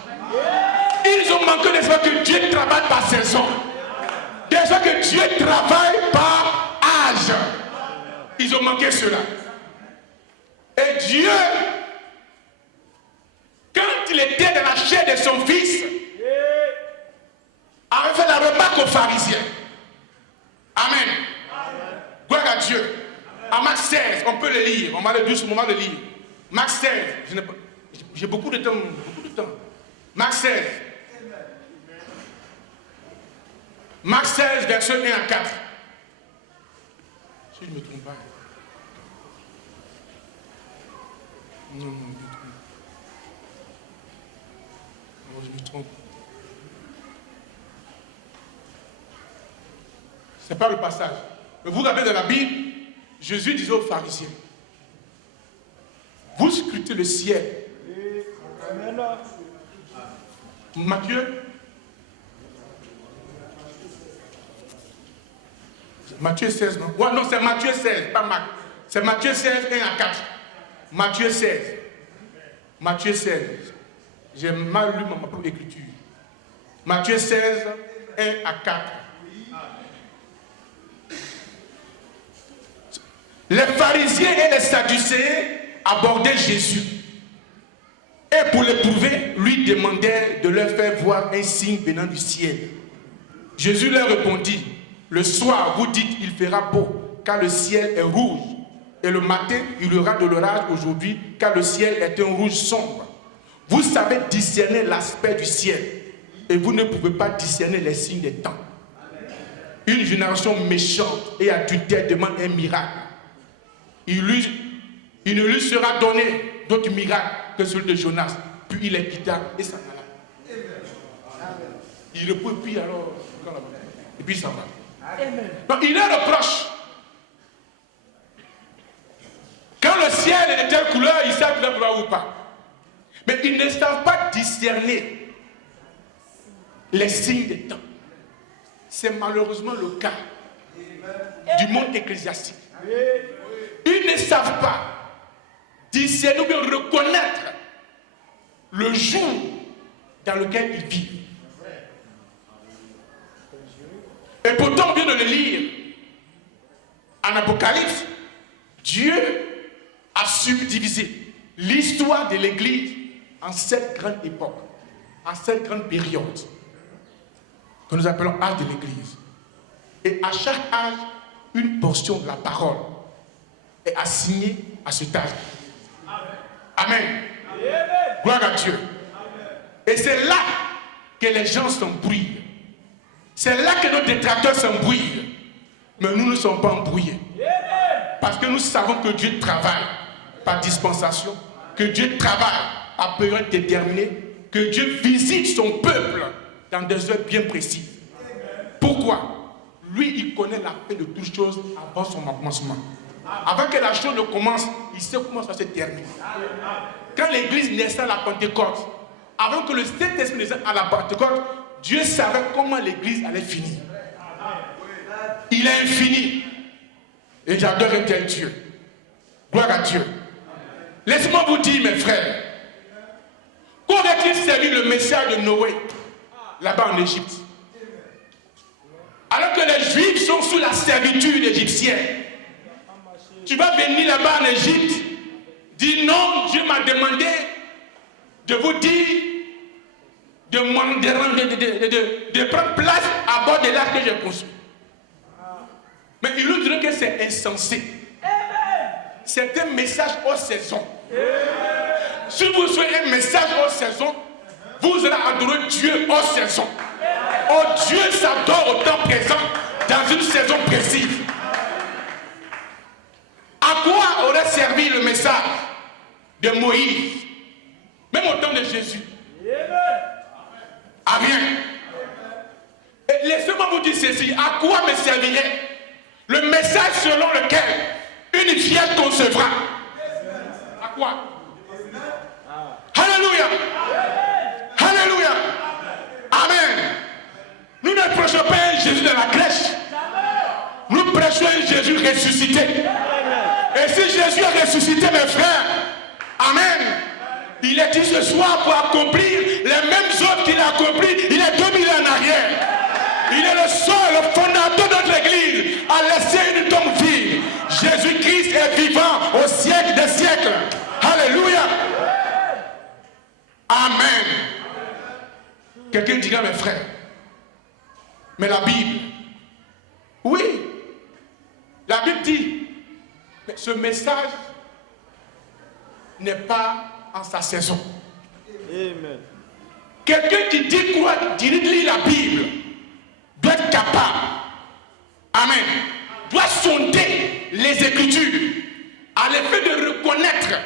Ils ont manqué de voir que Dieu travaille par saison. De voir que Dieu travaille par âge. Ils ont manqué cela. Et Dieu, quand il était dans la chair de son fils, avait fait la remarque aux pharisiens. Amen. Gloire le lire. On m'a dit ce moment de lire. Marc 16. J'ai beaucoup de temps. Marc 16. Marc 16, verset 1 à 4. Si je ne me trompe pas. Non, je me trompe. Ce n'est pas le passage. Mais vous regardez dans la Bible, Jésus disait aux pharisiens, vous scrutez le ciel. Matthieu 16, non? Ouais, non, c'est Matthieu 16, pas Marc. C'est Matthieu 16, 1 à 4. Matthieu 16. Matthieu 16. J'ai mal lu ma propre écriture. Matthieu 16, 1 à 4. Les pharisiens et les sadducéens abordaient Jésus. Et pour l'éprouver, lui demandaient de leur faire voir un signe venant du ciel. Jésus leur répondit, le soir, vous dites, il fera beau, car le ciel est rouge. Et le matin, il y aura de l'orage aujourd'hui, car le ciel est un rouge sombre. Vous savez discerner l'aspect du ciel, et vous ne pouvez pas discerner les signes des temps. Une génération méchante et adultère demande un miracle. Il ne lui sera donné d'autre miracle que celui de Jonas. Puis il est quitta et s'en alla. Il repose, puis alors, et puis il s'en va. Donc il leur reproche. Quand le ciel est de telle couleur, ils savent qu'il va ou pas. Mais ils ne savent pas discerner les signes des temps. C'est malheureusement le cas du monde ecclésiastique. Ils ne savent pas discerner ou bien reconnaître le jour dans lequel ils vivent. Et pourtant, on vient de le lire en Apocalypse. Dieu a subdivisé l'histoire de l'Église en 7 grandes époques, en 7 grandes périodes, que nous appelons âge de l'Église. Et à chaque âge, une portion de la parole est assignée à cet âge. Amen. Gloire à Dieu. Et c'est là que les gens s'embrouillent. C'est là que nos détracteurs s'embrouillent. Mais nous ne sommes pas embrouillés. Parce que nous savons que Dieu travaille par dispensation, que Dieu travaille à période déterminée, que Dieu visite son peuple dans des heures bien précises. Pourquoi? Lui, il connaît la fin de toutes choses avant son commencement. Avant que la chose ne commence, il sait comment ça se termine. Quand l'église naissait à la Pentecôte, avant que le Saint-Esprit naisse à la Pentecôte, Dieu savait comment l'église allait finir. Il est infini. Et j'adore un tel Dieu. Gloire à Dieu. Laissez-moi vous dire, mes frères, qu'aurait-il servi le message de Noé là-bas en Égypte? Alors que les Juifs sont sous la servitude égyptienne. Tu vas venir là-bas en Égypte, dire non, Dieu m'a demandé de vous dire de prendre place à bord de l'arche que j'ai construit. Mais il nous dirait que c'est insensé. C'est un message hors saison. Si vous souhaitez un message hors saison, vous allez adorer Dieu hors saison. Oh, Dieu s'adore au temps présent dans une saison précise. À quoi aurait servi le message de Moïse, même au temps de Jésus? À rien. Et laissez-moi vous dire ceci, à quoi me servirait le message selon lequel une vierge concevra? À quoi? Alléluia. Alléluia. Amen. Nous ne prêchons pas un Jésus de la crèche. Nous prêchons un Jésus ressuscité. Et si Jésus est ressuscité, mes frères, amen, il est dit ce soir pour accomplir les mêmes œuvres qu'il a accomplies il y a 2000 ans en arrière. Il est le seul, le fondateur de notre église, à laisser une tombe vide. Jésus-Christ est vivant au siècle des siècles. Alléluia. Amen. Quelqu'un dira, mes frères, mais la Bible, oui, la Bible dit, mais ce message n'est pas en sa saison. Amen. Quelqu'un qui dit croire, qui lit la Bible, doit être capable, amen, doit sonder les Écritures à l'effet de reconnaître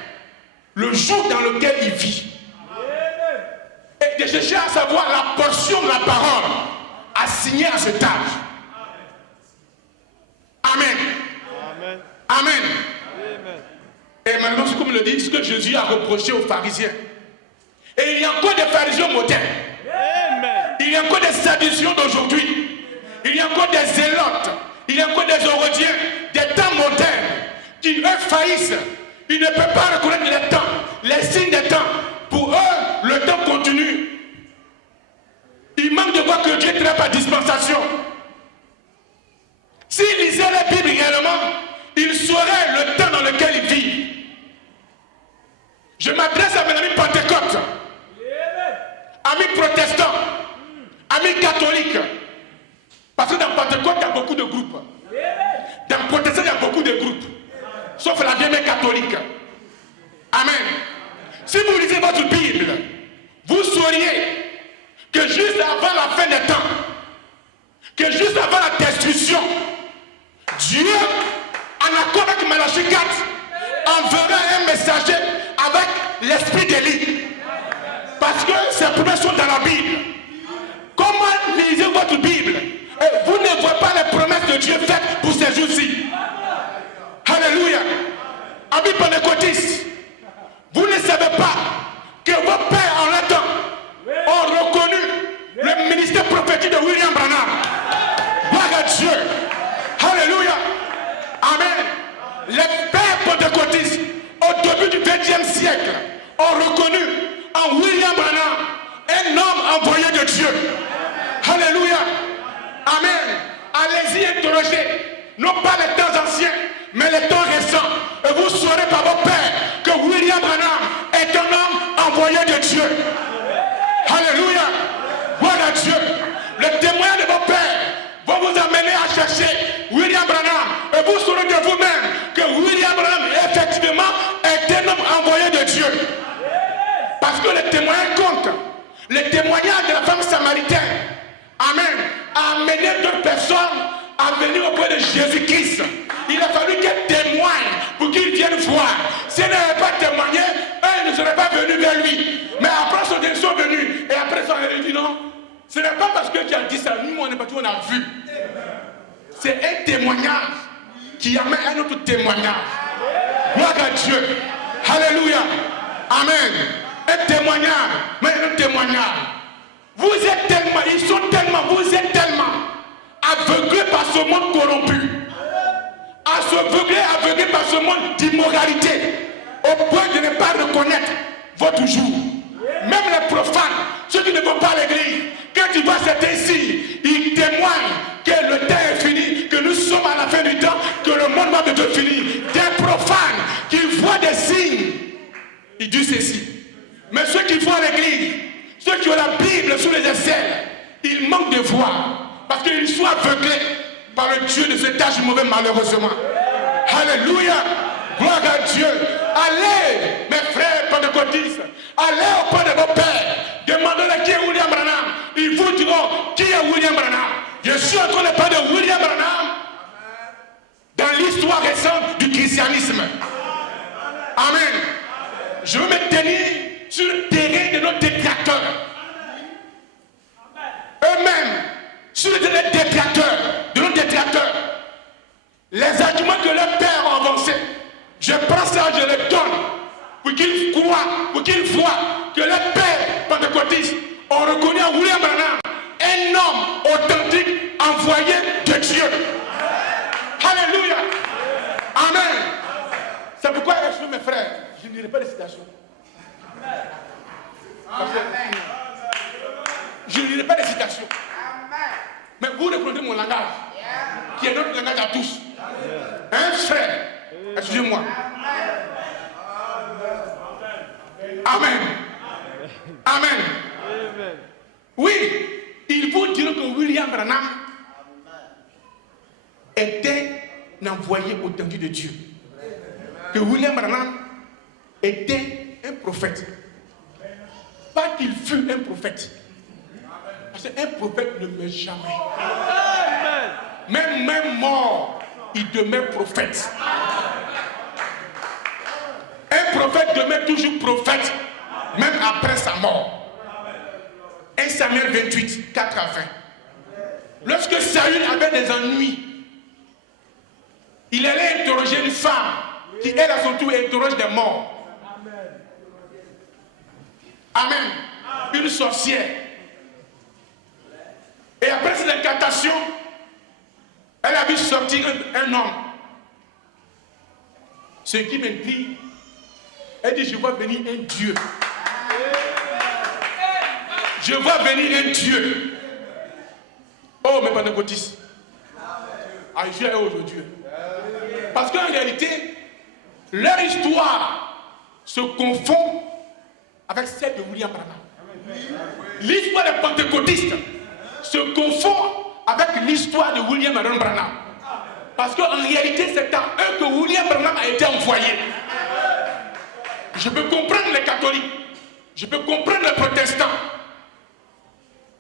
le jour dans lequel il vit. Et de chercher à savoir la portion de la parole assignée à cet âge. Amen. Amen. Amen. Amen. Et maintenant, c'est comme le dit, ce que Jésus a reproché aux pharisiens. Et il y a encore des pharisiens modernes. Amen. Il y a encore des sadduciens d'aujourd'hui. Il y a encore des zélotes. Il y a encore des hérodiens, des temps modernes, qui eux faillissent. Ils ne peuvent pas reconnaître les temps, les signes des temps. Pour eux, le temps continue. Il manque de voir que Dieu traite par dispensation. S'ils lisaient la Bible réellement, ils sauraient le temps dans lequel ils vivent. Je m'adresse à mes amis pentecôtes, amis protestants, amis catholiques. Parce que dans Pentecôte, il y a beaucoup de groupes. Dans Protestant, il y a beaucoup de groupes. Sauf la vieille catholique. Amen. Si vous lisez votre Bible, vous sauriez que juste avant la fin des temps, que juste avant la destruction, Dieu, en accord avec Malachie 4, enverra un messager avec l'esprit d'Élie. Parce que ces promesses sont dans la Bible. Comment lisez votre Bible? Et vous ne voyez pas les promesses de Dieu faites pour ces jours-ci. Alléluia. Amis pentecôtistes, vous ne savez pas que vos pères en un temps ont reconnu le ministère prophétique de William Branham. Gloire à Dieu. Alléluia. Amen. Les pères pentecôtistes au début du XXe siècle ont reconnu en William Branham un homme envoyé de Dieu. Alléluia. Amen. Allez-y interroger, non pas les temps anciens, mais les temps récents. Et vous saurez par vos pères que William Branham est un homme envoyé de Dieu. Alléluia. Gloire à Dieu. Le témoignage de vos pères va vous amener à chercher William Branham. Et vous saurez de vous-même que William Branham, effectivement, est un homme envoyé de Dieu. Parce que les témoignages comptent. Le témoignage de la femme samaritaine, amen, a amené d'autres personnes à venir auprès de Jésus-Christ. Il a fallu qu'elle témoigne pour qu'ils viennent voir. Si elle n'avait pas témoigné, eux ne seraient pas venus vers lui. Mais après, ils sont venus. Et après, ils ont dit non. Ce n'est pas parce que tu as dit ça. Nous, on est partis, on a vu. C'est un témoignage qui amène un autre témoignage. Gloire à Dieu. Alléluia. Amen. Un témoignage, mais un témoignage. Vous êtes tellement, ils sont tellement, vous êtes tellement aveuglés par ce monde corrompu. Aveuglés par ce monde d'immoralité. Au point de ne pas reconnaître votre jour. Même les profanes, ceux qui ne vont pas à l'église, quand ils voient certains signes, ils témoignent que le temps est fini, que nous sommes à la fin du temps, que le monde va bientôt finir. Des profanes qui voient des signes, ils disent ceci. Mais ceux qui vont à l'église, ceux qui ont la Bible sous les aisselles, ils manquent de voir. Parce qu'ils sont aveuglés par le Dieu de cet âge mauvais, malheureusement. Alléluia. Gloire à Dieu. Allez, mes frères pentecôtistes, allez auprès de vos pères. Demandez-leur qui est William Branham. Ils vous diront qui est William Branham. Je suis en train de parler de William Branham dans l'histoire récente du christianisme. Amen. Je veux me tenir sur le terrain de nos détracteurs. Eux-mêmes, sur le terrain des détracteurs, de nos détracteurs. Les arguments que leurs pères ont avancés, je prends ça, je les donne pour qu'ils croient, pour qu'ils voient que leurs pères pentecôtistes ont reconnu à William Branham un homme authentique envoyé de Dieu. Alléluia. Amen. C'est pourquoi, mes frères, je ne dirai pas de citation. Je ne dirai pas de citation. Mais vous reconnaissez mon langage, qui est notre langage à tous. Hein, frère? Excusez-moi. Amen. Amen. Oui, il vous diront que William Branham était un envoyé authentique de Dieu. Que William Branham était un prophète. Pas qu'il fût un prophète. Parce qu'un prophète ne meurt jamais. Même mort, il demeure prophète. Un prophète demeure toujours prophète, même après sa mort. 1 Samuel 28, 4 à 20. Lorsque Saül avait des ennuis, il allait interroger une femme qui, elle, à son tour, interroge des morts. Amen. Une sorcière. Et après cette incantation, elle a vu sortir un homme. Ce qui m'intrigue, elle dit, je vois venir un Dieu. Je vois venir un Dieu. Oh, mes pentecôtistes. Ah, je suis là aujourd'hui. Parce qu'en réalité, leur histoire se confond avec celle de William Branham. L'histoire des pentecôtistes se confond avec l'histoire de William Branham. Parce qu'en réalité, c'est à eux que William Branham a été envoyé. Je peux comprendre les catholiques, je peux comprendre les protestants,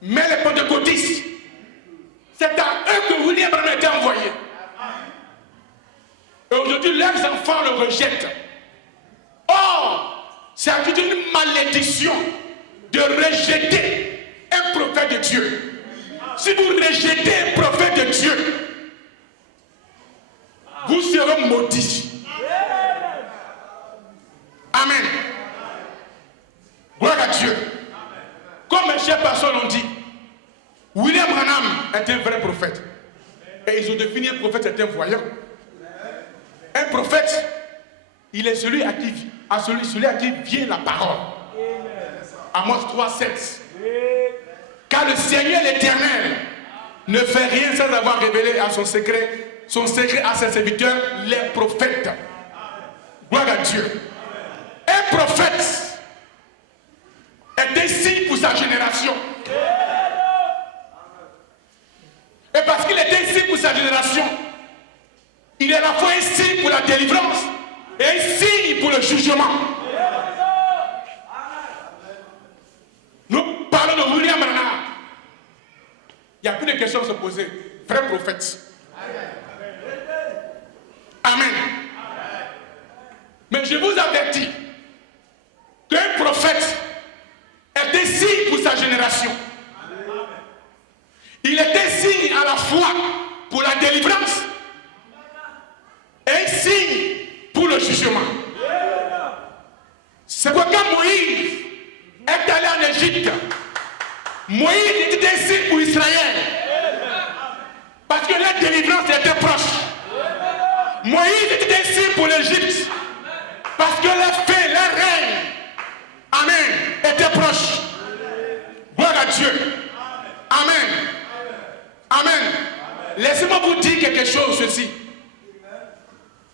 mais les pentecôtistes, c'est à eux que William Branham a été envoyé. Et aujourd'hui, leurs enfants le rejettent. Or, c'est une malédiction de rejeter un prophète de Dieu. Si vous rejetez un prophète de Dieu, vous serez maudits. Amen. Gloire à Dieu. Comme mes chers personnes l'ont dit, William Branham est un vrai prophète. Et ils ont défini un prophète, c'est un voyant. Un prophète, il est celui à qui vient la parole. Amos 3, 7. Car le Seigneur l'Éternel ne fait rien sans avoir révélé à son secret à ses serviteurs, les prophètes. Gloire à Dieu. Un prophète est un signe pour sa génération. Et parce qu'il est un signe pour sa génération, il est à la fois un signe pour la délivrance et un signe pour le jugement. Nous parlons de William Branham. Il n'y a plus de questions à se poser. Vrai prophète. Amen. Mais je vous avertis qu'un prophète est un signe pour sa génération. Il est un signe à la fois pour la délivrance et un signe pour le jugement. C'est pourquoi quand Moïse est allé en Égypte, Moïse était un signe pour Israël. Parce que la délivrance était proche. Moïse était un signe pour l'Égypte. Parce que les faits, les règnes, amen, étaient proches. Gloire à Dieu. Amen. Amen. Laissez-moi vous dire quelque chose, ceci.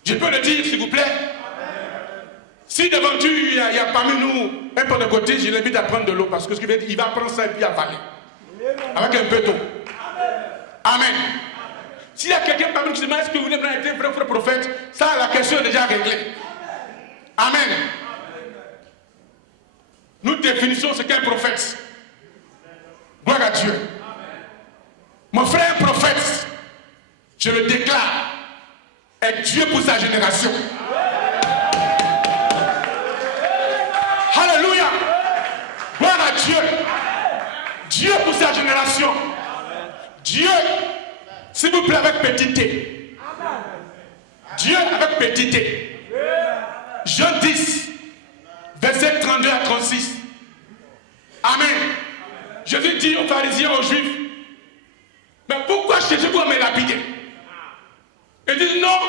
Je peux le dire, s'il vous plaît. Si devant Dieu, il y a parmi nous un peu de côté, je l'invite à prendre de l'eau parce que ce qu'il veut dire, il va prendre ça et puis avaler. Avec un peu d'eau. Amen. S'il y a quelqu'un parmi nous qui se demande est-ce que vous voulez être un vrai prophète, ça, la question est déjà réglée. Amen. Nous définissons ce qu'est un prophète. Gloire à Dieu. Mon frère prophète, je le déclare, est Dieu pour sa génération. Alléluia. Gloire à Dieu. Dieu pour sa génération. Dieu, s'il vous plaît, avec petit t. Dieu avec petit t. Jean 10, verset 32 à 36. Amen. Jésus dit aux pharisiens, aux juifs, mais pourquoi Jésus doit me lapider? Il dit non,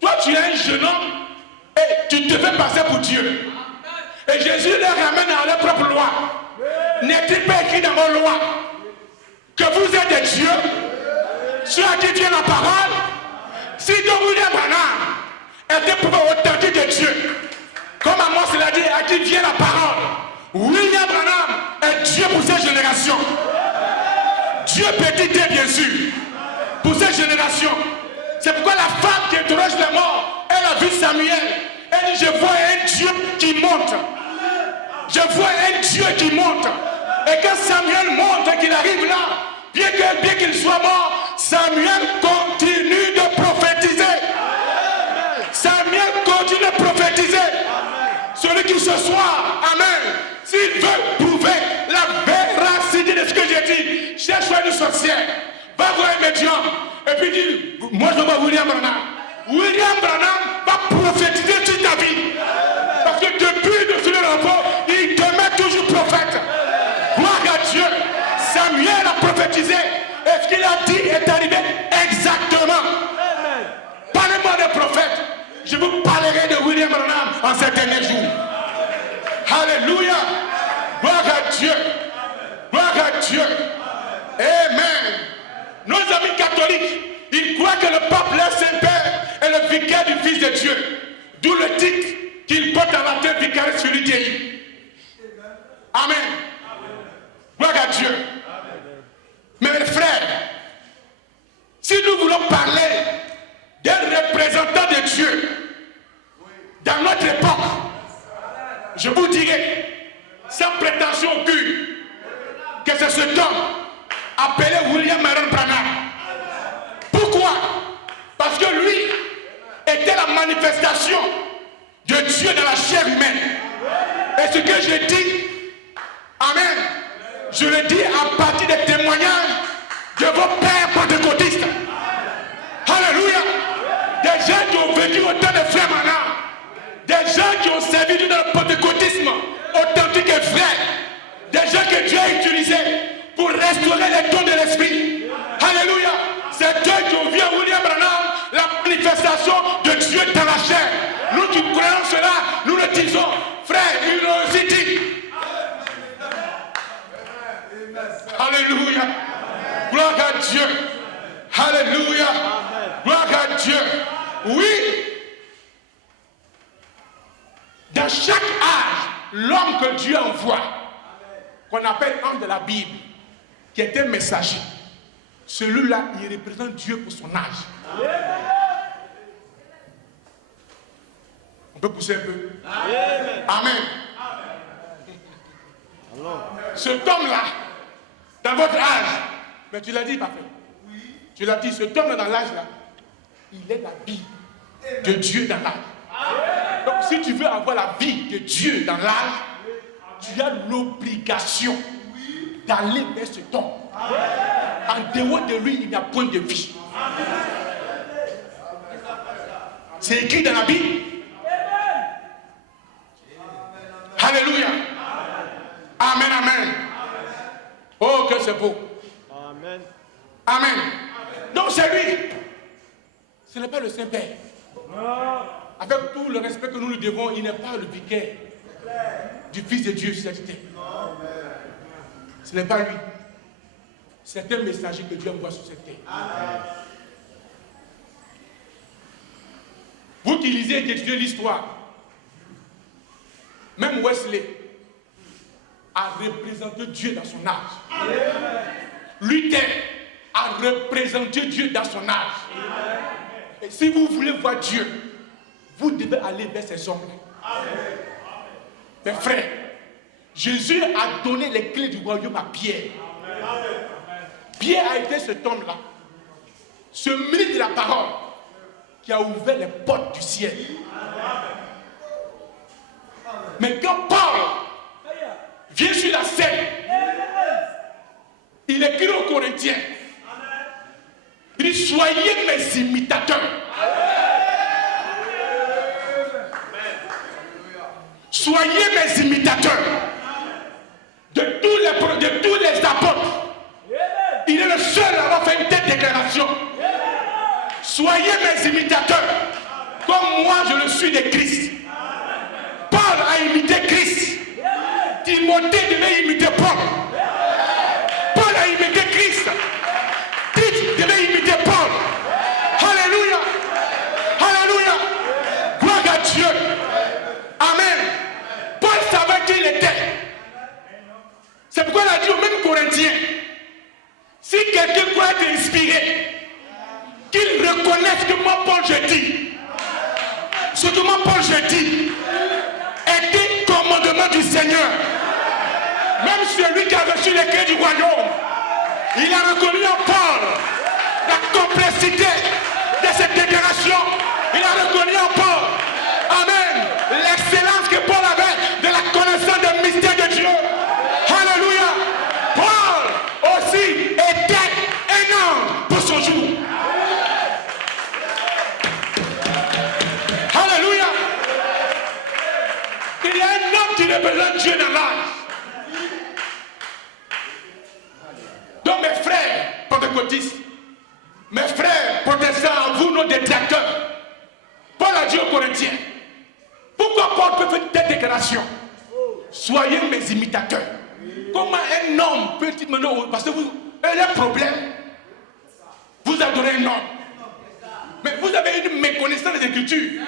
toi tu es un jeune homme et tu te fais passer pour Dieu. Et Jésus les ramène à leur propre loi. N'est-il pas écrit dans vos lois que vous êtes des dieux, ceux à qui vient la parole? Si donc William Branham était pour authentique de Dieu, comme à moi cela dit, à qui vient la parole, William Branham est Dieu pour cette génération. Dieu petit Dieu bien sûr, pour cette génération. C'est pourquoi la femme qui interroge les morts, elle a vu Samuel, Elle dit, je vois un Dieu qui monte. Je vois un Dieu qui monte. Et quand Samuel monte, qu'il arrive là, bien qu'il soit mort, Samuel continue de prophétiser. Samuel continue de prophétiser. Celui qui ce soir, amen, s'il veut prouver la véracité de ce que j'ai dit, cherche une sorcière, va voir un médium, et puis dit, moi je vois William Branham. William Branham va prophétiser toute ta vie. Parce que depuis de ce rapport, il demeure toujours prophète. Gloire à Dieu. Samuel a prophétisé. Et ce qu'il a dit est arrivé exactement. Parlez-moi des prophètes. Je vous parlerai de William Branham en ces derniers jours. Alléluia. Gloire à Dieu. Gloire à Dieu. Amen. Nos amis catholiques, ils croient que le pape, leur Saint-Père, est le vicaire du Fils de Dieu. D'où le titre qu'il porte à la tête vicaire sur l'UTI. Amen. Gloire à Dieu. Mais mes frères, si nous voulons parler d'un représentant de Dieu dans notre époque, je vous dirai, sans prétention aucune, que c'est cet homme appelé William Marion Branham. Pourquoi? Parce que lui était la manifestation de Dieu dans la chair humaine. Et ce que je dis, amen, je le dis à partir des témoignages de vos pères pentecôtistes. Alléluia. Des gens qui ont vécu au temps de frères Branham. Des gens qui ont servi dans le pentecôtisme authentique et vrai. Des gens que Dieu a utilisés pour restaurer les dons de l'esprit. Alléluia. C'est eux qui ont vu à William Branham la manifestation de Dieu dans la chair. Nous qui croyons cela, nous le disons, frère, il nous aussi dit. Alléluia. Gloire à Dieu. Alléluia. Gloire à Dieu. Oui. Dans chaque âge, l'homme que Dieu envoie, qu'on appelle homme de la Bible, qui était messager, celui-là, il représente Dieu pour son âge. On peut pousser un peu. Amen. Cet homme-là, dans votre âge, mais tu l'as dit, parfait. Tu l'as dit, cet homme-là dans l'âge-là, il est la vie de Dieu dans l'âge. Donc si tu veux avoir la vie de Dieu dans l'âge, tu as l'obligation d'aller vers cet homme. En dehors de lui, il n'y a point de vie. C'est écrit dans la Bible. Alléluia. Amen, amen. Oh, que c'est beau. Amen. Amen. Donc c'est lui. Ce n'est pas le Saint-Père. Avec tout le respect que nous lui devons, il n'est pas le vicaire du Fils de Dieu sur cette terre. Ce n'est pas lui. C'est un messager que Dieu envoie sur cette terre. Vous qui lisez et étudiez l'histoire, même Wesley a représenté Dieu dans son âge. Luther a représenté Dieu dans son âge. Et si vous voulez voir Dieu, vous devez aller vers ces hommes. Mes frères, Jésus a donné les clés du royaume à Pierre. Pierre a été cet homme-là, ce ministre de la parole, qui a ouvert les portes du ciel. Mais quand Paul vient sur la scène, il écrit aux Corinthiens, il dit, soyez mes imitateurs. Soyez mes imitateurs. De tous les apôtres, il est le seul à avoir fait une telle déclaration. Soyez mes imitateurs, comme moi je le suis de Christ. Paul a imité Christ. Timothée devait imiter Paul. Paul a imité Christ. Tite devait imiter Paul. Alléluia. Alléluia. Gloire à Dieu. Amen. Paul savait qui il était. C'est pourquoi il a dit aux mêmes Corinthiens, si quelqu'un croit être inspiré, qu'il reconnaisse que moi, Paul, je dis, ce comment Paul, je dis, était commandement du Seigneur. Même celui qui a reçu les clés du royaume, il a reconnu en Paul la complexité de cette déclaration. Il a reconnu en Paul, amen, l'excellence que Paul avait de la connaissance des mystères de Dieu. Alléluia. Paul aussi était un homme pour son jour. Alléluia. Il y a un homme qui représente Dieu dans l'âge. Donc mes frères pentecôtistes, mes frères protestants, vous nos détracteurs, Paul a dit aux Corinthiens, pourquoi Paul peut faire telle déclaration? Soyez mes imitateurs. Comment un homme peut-il mener au... Parce que vous, le problème, vous adorez un homme. Mais vous avez une méconnaissance des Écritures.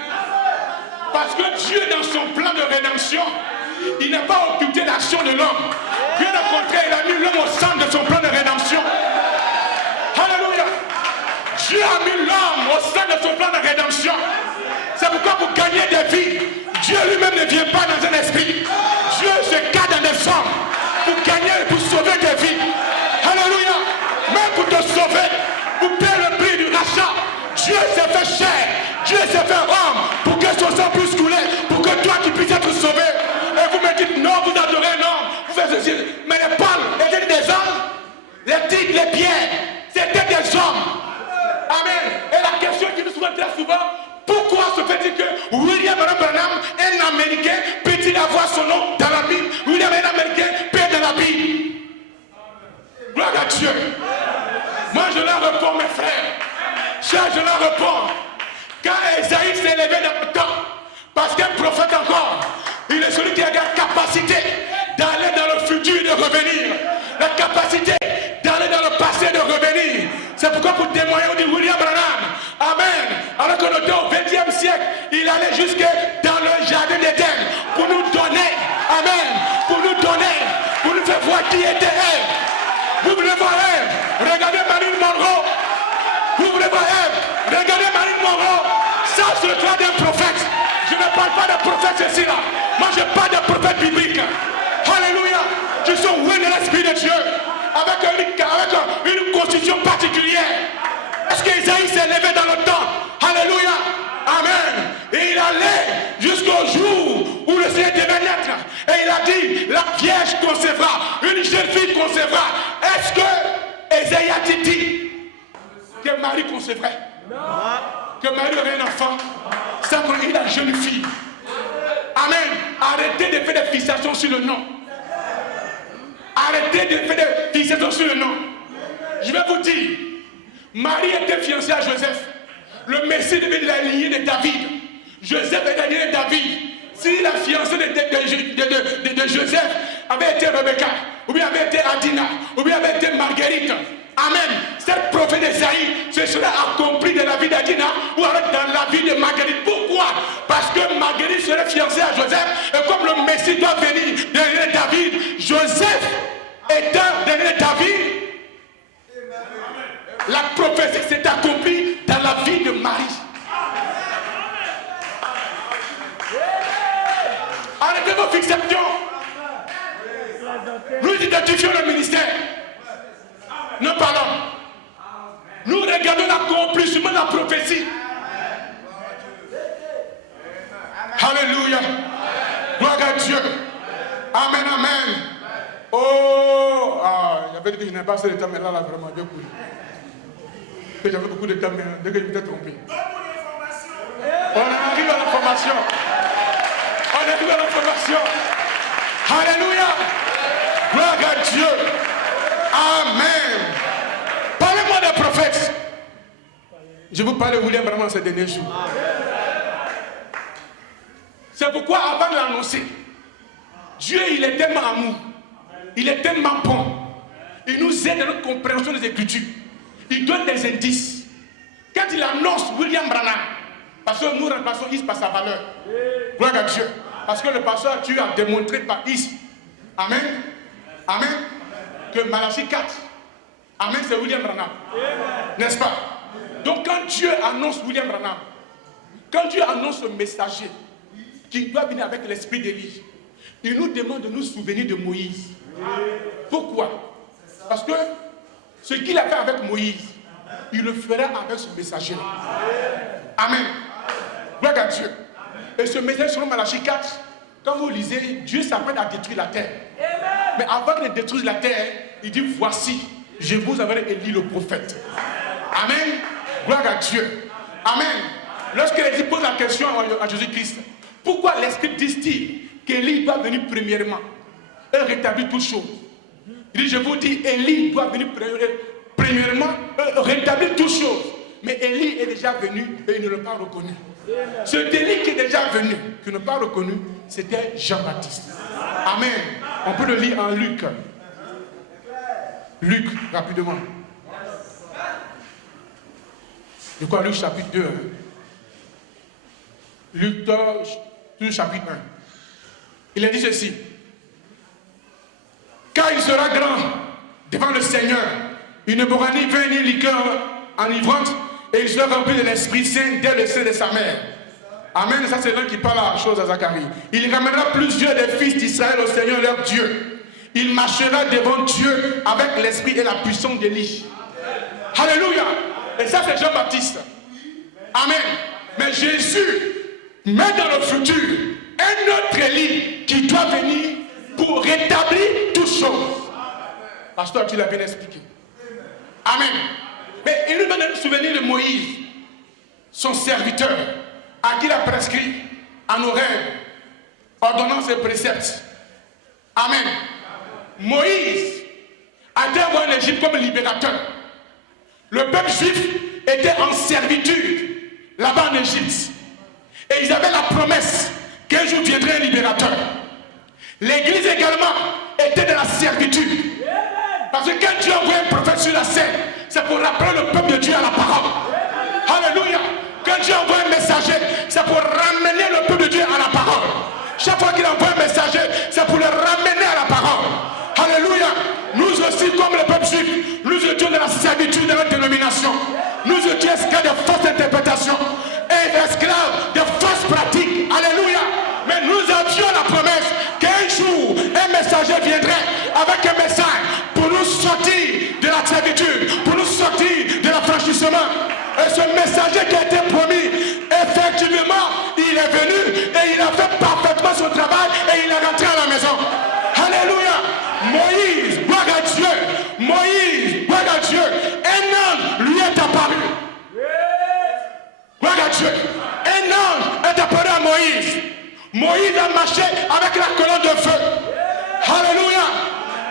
Parce que Dieu, dans son plan de rédemption, il n'a pas occulté l'action de l'homme. Bien au contraire, il a mis l'homme au centre de son plan de rédemption. Alléluia. Dieu a mis l'homme au centre de son plan de rédemption. C'est pourquoi vous gagnez des vies. Dieu lui-même ne vient pas dans un esprit. Dieu se cache dans des hommes. Pour gagner et pour sauver des vies. Alléluia. Même pour te sauver, pour payer le prix du rachat. Dieu s'est fait chair. Dieu s'est fait homme pour que son sang puisse couler. Pour que toi tu puisses être sauvé. Et vous me dites non, vous adorez un homme. Vous faites ceci. Mais les palmes étaient des hommes. Les tigres, les pierres, c'était des hommes. Amen. Et la question qui nous souvient très souvent, pourquoi se fait-il que William Branham, un Américain, peut-il avoir son nom dans la Bible? William est un Américain, peut dans la Bible. Gloire à Dieu. Moi je leur réponds, mes frères. Je leur réponds. Quand Esaïe s'est levé dans le temps, parce qu'un prophète encore, il est celui qui a la capacité d'aller dans le futur et de revenir. La capacité d'aller dans le passé et de revenir. C'est pourquoi pour témoigner, on dit William Branham. Amen. Alors qu'on était au XXe siècle, il allait jusque dans le jardin d'Éden pour nous donner, amen, pour nous donner, pour nous faire voir qui était elle. Vous voulez voir elle? Regardez Marilyn Monroe. Vous voulez voir elle? Regardez Marilyn Monroe. Ça, c'est le droit d'un prophète. Je ne parle pas de prophète ceci là. Moi, je parle de prophète biblique. Alléluia. Qui sont oués de l'Esprit de Dieu. Avec une constitution particulière. Parce qu'Isaïe s'est levé dans le temps. Alléluia. Amen. Et il allait jusqu'au jour où le Seigneur devait naître. Et il a dit, la Vierge concevra, une jeune fille concevra. Est-ce que Isaïe a dit que Marie concevrait? Non. Que Marie aurait un enfant sans qu'on ait la jeune fille. Amen. Arrêtez de faire des fixations sur le nom. Arrêtez de faire des fixations sur le nom. Je vais vous dire, Marie était fiancée à Joseph. Le Messie devait de la lignée de David. Joseph est de la lignée de David. Si la fiancée de Joseph avait été Rebecca, ou bien avait été Adina, ou bien avait été Marguerite, amen, cette prophète d'Esaïe se serait accomplie de la vie d'Adina ou alors dans la vie de Marguerite. Pourquoi? Parce que Marguerite serait fiancée à Joseph et comme le Messie doit venir derrière David, Joseph étant derrière David, la prophétie s'est accomplie dans la vie de Marie. Arrêtez vos fixations. Nous identifions le ministère. Nous parlons. Nous regardons l'accomplissement de la prophétie. Alléluia. Gloire à Dieu. Amen, amen. Oh, il y avait dit que je n'ai pas assez de temps, mais là, vraiment, Dieu coule. J'avais beaucoup de temps, mais dès que je m'étais trompé. On arrive à la formation. On arrive à la formation. Alléluia. Gloire à Dieu. Amen. Parlez-moi des prophètes. Je vous parle de William Branham ces derniers jours. C'est pourquoi avant de l'annoncer, Dieu il est tellement amour. Il est tellement bon. Il nous aide dans notre compréhension des Écritures. Il donne des indices. Quand il annonce William Branham, parce que nous remplaçons Is par sa valeur. Gloire à Dieu. Parce que le pasteur Dieu a démontré par Is. Amen. Amen. Que Malachie 4. Amen, c'est William Branham. N'est-ce pas? Donc quand Dieu annonce William Branham, Quand Dieu annonce ce messager qui doit venir avec l'esprit d'Élie, il nous demande de nous souvenir de Moïse. Pourquoi? Parce que ce qu'il a fait avec Moïse, il le fera avec ce messager. Amen. Gloire à Dieu. Et ce message selon Malachie 4, quand vous lisez, Dieu s'apprête à détruire la terre. Mais avant qu'il détruise la terre, il dit, voici, je vous enverrai Élie le prophète. Amen. Gloire à Dieu. Amen. Lorsqu'Élie pose la question à Jésus-Christ, pourquoi l'Esprit dit-il qu'Élie doit venir premièrement et rétablir toutes choses? Il dit, je vous dis, Élie doit venir premièrement rétablir toutes choses. Mais Élie est déjà venu et il ne l'a pas reconnu. Ce Élie qui est déjà venu, qui ne l'a pas reconnu, c'était Jean-Baptiste. Amen. On peut le lire en Luc. Luc, rapidement. De quoi Luc chapitre 2. Luc chapitre 1. Il a dit ceci. Car il sera grand devant le Seigneur. Il ne boira ni vin ni liqueur enivrante, et il sera rempli de l'Esprit Saint dès le sein de sa mère. Amen. Ça, c'est l'un qui parle la chose à Zacharie. Il ramènera plusieurs des fils d'Israël au Seigneur leur Dieu. Il marchera devant Dieu avec l'esprit et la puissance d'Élie. Alléluia. Et ça, c'est Jean-Baptiste. Amen. Mais Jésus met dans le futur un autre Élie qui doit venir pour rétablir toutes choses. Pasteur, tu l'as bien expliqué. Amen. Mais il nous donne un souvenir de Moïse, son serviteur, à qui il a prescrit à nos rêves, ordonnances et préceptes. Amen. Moïse a été envoyé en Égypte comme libérateur. Le peuple juif était en servitude là-bas en Égypte. Et ils avaient la promesse qu'un jour viendrait un libérateur. L'église également était dans la servitude. Parce que quand Dieu envoie un prophète sur la scène, c'est pour rappeler le peuple de Dieu à la parole. Alléluia. Quand Dieu envoie un messager, c'est pour ramener le peuple de Dieu à la parole. Chaque fois qu'il envoie un messager, c'est pour le ramener à la parole. Alléluia. Nous aussi, comme le peuple juif, nous étions dans la servitude de notre dénomination. Nous étions esclaves de fausses interprétations et esclaves de fausses pratiques. Alléluia. Mais nous avions la promesse qu'un jour, un messager viendrait avec un message pour nous sortir de la servitude, pour nous sortir de l'affranchissement. Et ce messager qui a été promis, effectivement, il est venu et il a fait parfaitement son travail et il est rentré à la maison. Alléluia. Moïse, gloire à Dieu. Moïse, gloire à Dieu. Un ange lui est apparu. Gloire à Dieu. Un ange est apparu à Moïse. Moïse a marché avec la colonne de feu. Alléluia.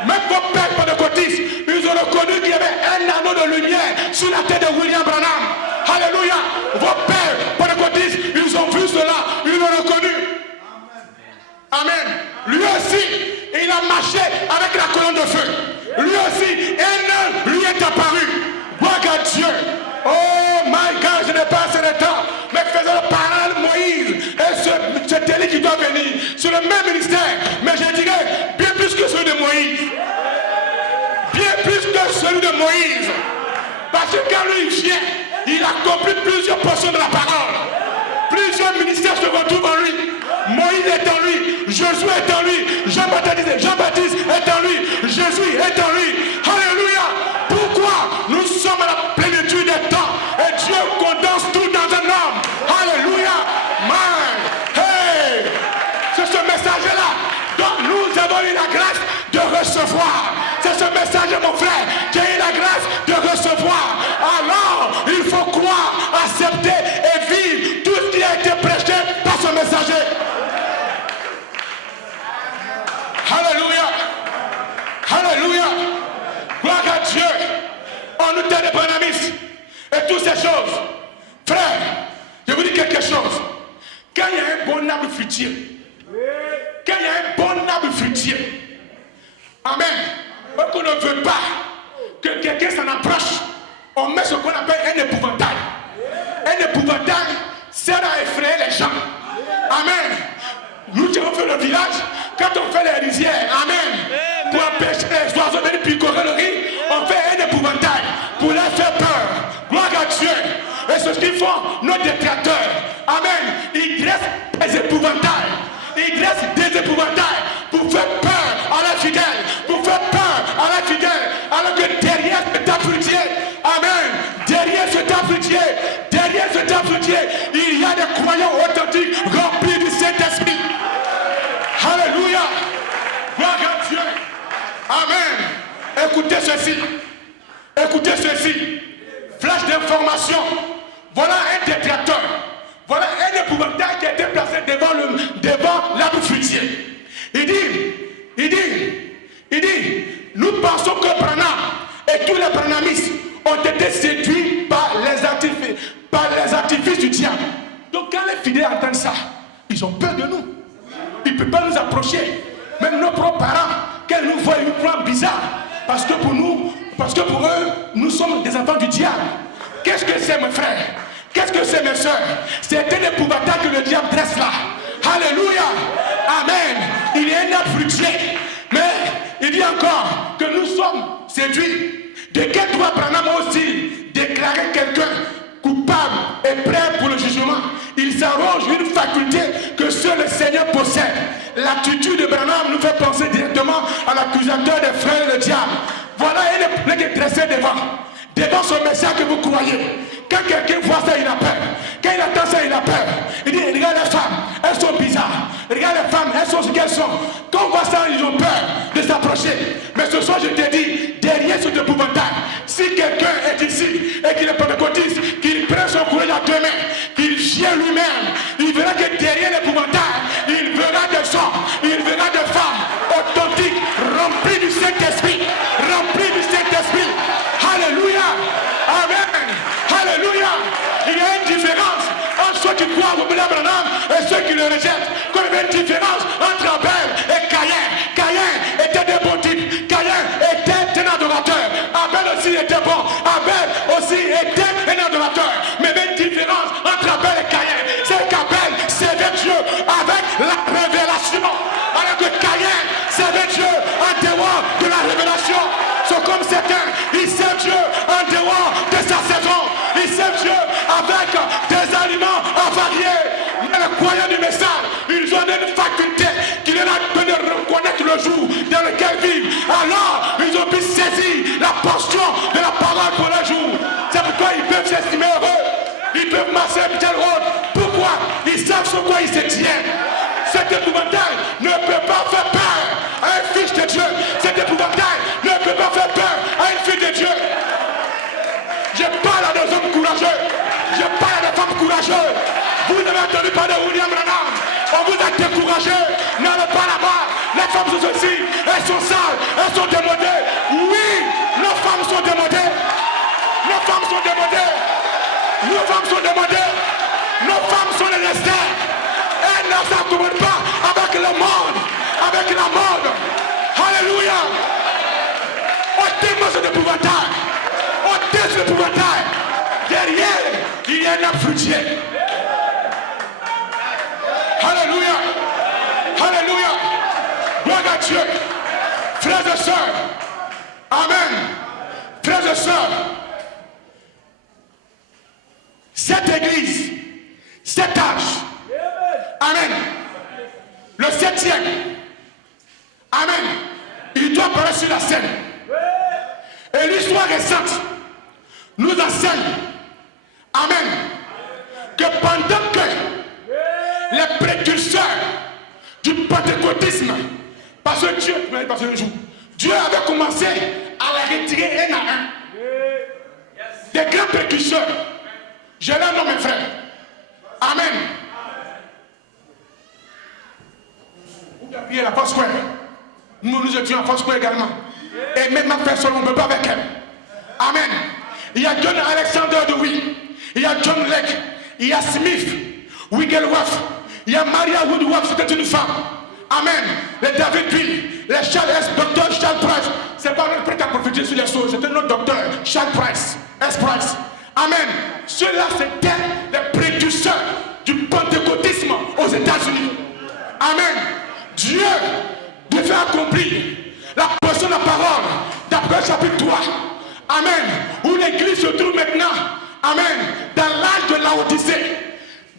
Même vos pères pentecôtistes, ils ont reconnu qu'il y avait un anneau de lumière sur la tête de William Branham. Alléluia. Vos pères pentecôtistes, ils ont vu cela, ils l'ont reconnu. Amen. Lui aussi, il a marché avec la colonne de feu. Lui aussi, un ange lui est apparu. Gloire à Dieu. Oh my God, je n'ai pas assez de temps. Mais faisons le parallèle Moïse et cet Élie qui doit venir sur le même ministère. Mais je dirais bien plus que celui de Moïse. Bien plus que celui de Moïse. Parce que quand lui vient, il accomplit plusieurs portions de la parole. Plusieurs ministères se retrouvent en lui. Moïse est en lui, Josué est en lui, Jean-Baptiste est en lui, Jésus est en lui. Alléluia. Pourquoi? Nous sommes à la plénitude des temps et Dieu condense tout dans un homme. Alléluia. Man. Hey. C'est ce message-là dont nous avons eu la grâce de recevoir. C'est ce message, mon frère, qui a eu la grâce de recevoir. Alors, il faut croire, accepter et vivre tout ce qui a été prêché par ce messager. Alléluia. Alléluia. Gloire à Dieu. On nous donne des bonamistes et toutes ces choses. Frère, je vous dis quelque chose. Quand il y a un bon arbre fruitier, quand il y a un bon arbre fruitier, amen, qu'on ne veut pas que quelqu'un s'en approche, on met ce qu'on appelle un épouvantail. Un épouvantail sert à effrayer les gens. Amen. Nous qui avons fait le village, quand on fait les rizières, amen, pour empêcher les oiseaux de venir picorer le riz, on fait un épouvantail pour leur faire peur. Gloire à Dieu. Et c'est ce qu'ils font, nos détracteurs. Amen. épouvantails. Ils dressent des épouvantails pour faire peur à la fidèle, pour faire peur à la fidèle, alors que derrière cet affrutier, amen, derrière cet affrutier, il y a des croyants authentiques remplis du Saint-Esprit. Alléluia. Gloire à Dieu. Amen. Écoutez ceci. Flash d'information. Voilà un détracteur. Voilà un épouvantail qui a été placé devant l'arbre fruitier. Il dit, nous pensons que Branham et tous les branhamistes ont été séduits par les artifices du diable. Donc quand les fidèles entendent ça, ils ont peur de nous. Ils ne peuvent pas nous approcher. Même nos propres parents, quand ils nous voient, ils nous prennent bizarre. Parce que pour eux, nous sommes des enfants du diable. Qu'est-ce que c'est, mes frères? Qu'est-ce que c'est, mes soeurs? C'est un épouvantail que le diable dresse là. Alléluia. Amen. Il est un arbre fruitier. Mais il dit encore que nous sommes séduits. De quel droit Branham aussi déclarer quelqu'un coupable et prêt pour le jugement? Il s'arroge une faculté que seul le Seigneur possède. L'attitude de Branham nous fait penser directement à l'accusateur des frères, le diable. Voilà un épouvantail qui est dressé devant ce message que vous croyez. Quand quelqu'un voit ça, il a peur. Quand il entend ça, il a peur. Il dit, regarde les femmes, elles sont bizarres. Regarde les femmes, elles sont ce qu'elles sont. Quand on voit ça, ils ont peur de s'approcher. Mais ce soir, je te dis, derrière cet épouvantail, si quelqu'un est ici et qu'il est pentecôtiste, qu'il prenne son courage à deux mains, qu'il gère lui-même, il verra que derrière l'épouvantail, il verra des hommes, il verra des femmes authentiques, remplies du Saint-Esprit. Alléluia. Amen. Alléluia. Il y a une différence entre ceux qui croient au Billy Branham et ceux qui le rejettent. Comme il y a une différence entre Abel et Caïn. Caïn était des bons types. Caïn était un adorateur. Abel aussi était bon. Abel aussi était un adorateur. Mais il y a une différence entre Abel et Caïn. C'est qu'Abel servait Dieu avec la révélation. Alors que Caïn servait Dieu en dehors de la révélation. C'est comme certains, ils servent Dieu en dehors de sa saison. Ils servent Dieu avec des aliments avariés. Mais les croyants du message, ils ont une faculté qui leur a donné de reconnaître le jour dans lequel ils vivent. Alors, ils ont pu saisir la portion de la parole pour le jour. C'est pourquoi ils peuvent s'estimer heureux. Ils peuvent marcher à telle route. Pourquoi? Ils savent sur quoi ils se tiennent. Cet épouvantail ne peut pas faire peur à un fils de Dieu. Cet épouvantail ne peut pas faire peur à une fille de Dieu. Je parle à des hommes courageux. Je parle à des femmes courageuses. Vous avez entendu parler de William Branham. On vous a découragé. N'allez pas là-bas. Les femmes sont aussi. Elles sont sales. Elles sont démodées. Oui, nos femmes sont démodées. Nos femmes sont démodées. Nos femmes sont démodées. Nos femmes sont les lestères. Elles ne s'accommodent pas avec le monde. Avec la mode. Alléluia. Ôtez-moi cet épouvantail. Ôtez cet épouvantail. Derrière, il y a un arbre fruitier. Alléluia. Alléluia. Gloire à Dieu. Frères et sœurs. Amen. Frères et sœurs. Cette église, cet âge. Amen. Le 7e. Amen. Il doit apparaître sur la scène. Et l'histoire récente nous enseigne. Amen. Que pendant que les précurseurs du pentecôtisme, parce que Dieu avait commencé à les retirer un à un. Des grands précurseurs. Je leur nomme mes frères. Amen. Vous appuyez la Force Square. Nous étions en Force Square également. Et même ma personne, on ne peut pas avec elle. Amen. Il y a John Alexander Dewey. Il y a John Lake. Il y a Smith. Wigglesworth. Il y a Maria Woodworth, c'était une femme. Amen. Les David Bill. Les Charles S. Dr. Charles Price. C'est pas notre prêtre à prophétiser sur les choses. C'était notre docteur, Charles Price. S. Price. Amen. Ceux-là, c'était les précurseurs du pentecôtisme aux États-Unis. Amen. Dieu devait accomplir la portion de la parole d'après chapitre 3. Amen. Où l'église se trouve maintenant. Amen. Dans l'âge de Laodicée.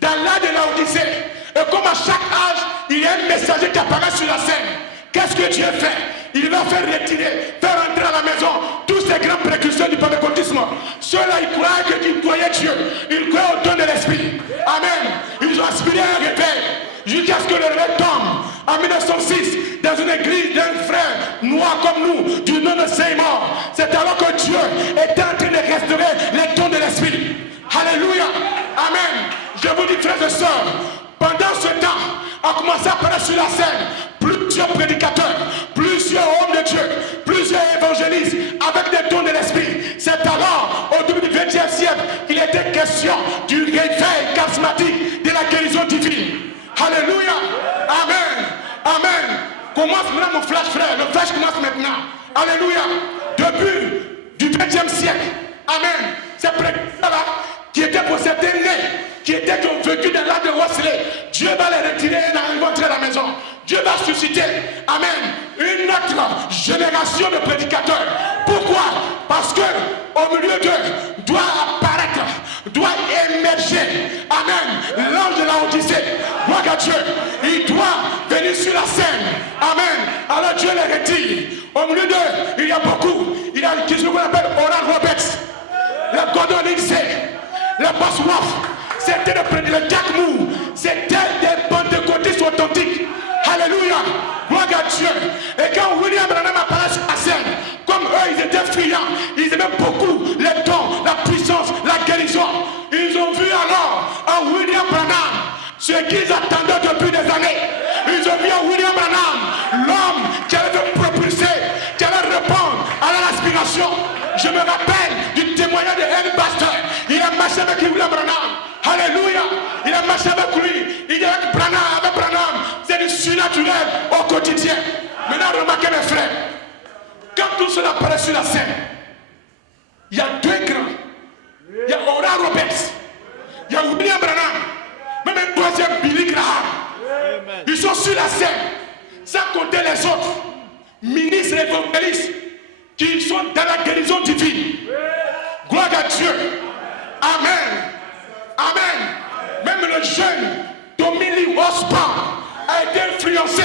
Dans l'âge de Laodicée. Et comme à chaque âge, il y a un messager qui apparaît sur la scène. Qu'est-ce que Dieu fait? Il va faire retirer, faire entrer à la maison tous ces grands précurseurs du pentecôtisme. Ceux-là, ils croyaient qu'ils croyaient Dieu. Ils croyaient au don de l'Esprit. Amen. Ils ont aspiré à un réveil. Jusqu'à ce que le réveil tombe. En 1906, dans une église d'un frère noir comme nous, du nom de Seymour. C'est alors que Dieu était en train de restaurer les dons de l'Esprit. Alléluia. Amen. Je vous dis, frères et sœurs, pendant ce temps, a commencé à apparaître sur la scène plusieurs prédicateurs, plusieurs hommes de Dieu, plusieurs évangélistes avec des dons de l'Esprit. C'est alors, au début du XXe siècle, qu'il était question du réveil charismatique, de la guérison divine. Alléluia. Amen. Amen. Commence maintenant mon flash, frère. Le flash commence maintenant. Alléluia. Début du XXe siècle. Amen. Ces prédicateurs-là, qui étaient pour certains nés, qui ont vécu dans l'âge de Wesley, Dieu va les retirer et ils vont entrer à la maison. Dieu va susciter, amen, une autre génération de prédicateurs. Pourquoi? Parce que au milieu d'eux doit apparaître, doit émerger, amen, l'ange de la Odyssée. Gloire à Dieu. Il doit venir sur la scène. Amen. Alors Dieu les retire. Au milieu d'eux, il y a beaucoup. Il y a ce qu'on appelle Oral Roberts, le Gordon Lindsay, le Boss Wolf. C'était le Jack Moore. C'était des pentecôtistes authentiques. Alléluia. Gloire à Dieu. Et quand William Branham apparaît sur la scène, comme eux, ils étaient friands. Ils aimaient beaucoup les dons, la puissance, la guérison. Ils ont vu alors en William Branham ce qu'ils attendaient depuis des années. Ils ont vu en William Branham l'homme qui allait propulser, qui allait répondre à l'aspiration. Je me rappelle du témoignage de N. Baxter. Il a marché avec William Branham. Alléluia. Il a marché avec lui. Il est avec Branham, c'est du surnaturel au quotidien. Maintenant, remarquez mes frères. Quand tout cela apparaît sur la scène, il y a deux grands. Il y a Oral Roberts. Il y a William Branham. Même un troisième, Billy Graham. Ils sont sur la scène. Sans compter les autres ministres et évangélistes qui sont dans la guérison divine. Gloire à Dieu. Amen. Amen. Même le jeune Tommy Lee Osborne a été influencé.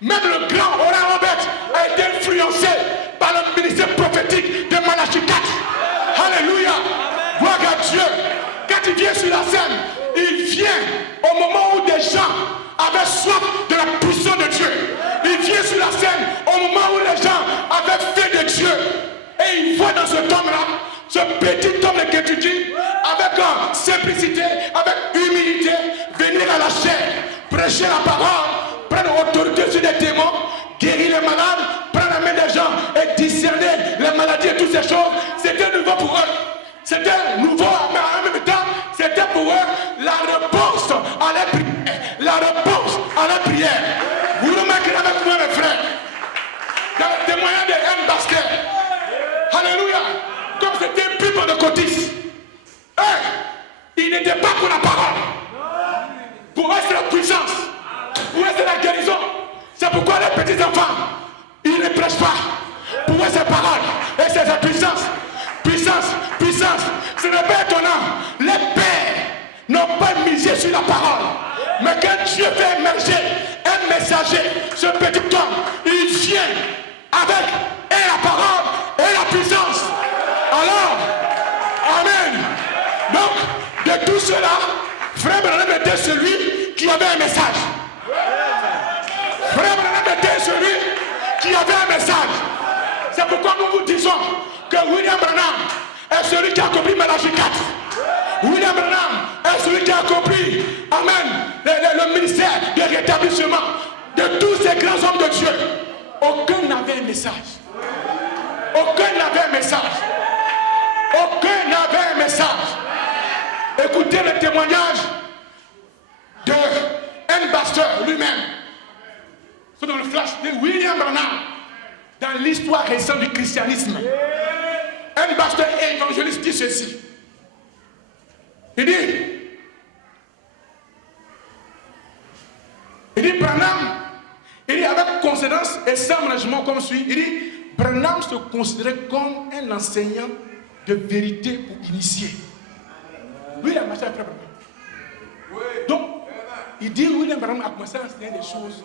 Même le grand Oral Roberts a été influencé par le ministère prophétique de Malachi 4. Alléluia. Gloire à Dieu. Quand il vient sur la scène, il vient au moment où des gens avaient soif de la puissance de Dieu. Il vient sur la scène au moment où les gens avaient faim de Dieu. Et il voit dans cet homme-là, ce petit homme que tu dis, avec simplicité, avec humilité, venir à la chair, prêcher la parole, prendre autorité sur des démons, guérir les malades, prendre la main des gens et discerner les maladies et toutes ces choses. C'était nouveau pour eux. C'était nouveau, mais en même temps, c'était pour eux la réponse à la prière. La réponse à la prière. Vous remarquerez avec moi, mes frères, dans le témoignage de N. Baxter. Alléluia. Comme c'était un peuple de cotis. Il n'était pas pour la parole. Pour eux, c'est la puissance. Pour eux, c'est la guérison. C'est pourquoi les petits enfants, ils ne prêchent pas. Pour eux, c'est parole. Et c'est sa puissance. Puissance, puissance. Ce n'est pas étonnant. Les pères n'ont pas misé sur la parole. Mais quand Dieu fait émerger un messager, ce petit homme, il vient avec et la parole et la puissance. Alors, amen. Donc, de tout cela, Frère Branham était celui qui avait un message. Frère Branham était celui qui avait un message. C'est pourquoi nous vous disons que William Branham est celui qui a accompli Malachi 4. William Branham est celui qui a accompli, amen, le ministère de rétablissement de tous ces grands hommes de Dieu. Aucun n'avait un message. Aucun n'avait un message. Aucun n'avait un message. Écoutez le témoignage de N. Baxter lui-même. C'est dans le flash de William Branham dans l'histoire récente du christianisme. N. Baxter, évangéliste, dit ceci. Il dit Branham, il dit avec conséquence et sans management comme suit, il dit Branham se considérait comme un enseignant de vérité pour initier. Lui, il a marché avec Frère Branham. Donc, Il dit William Branham a commencé à enseigner des choses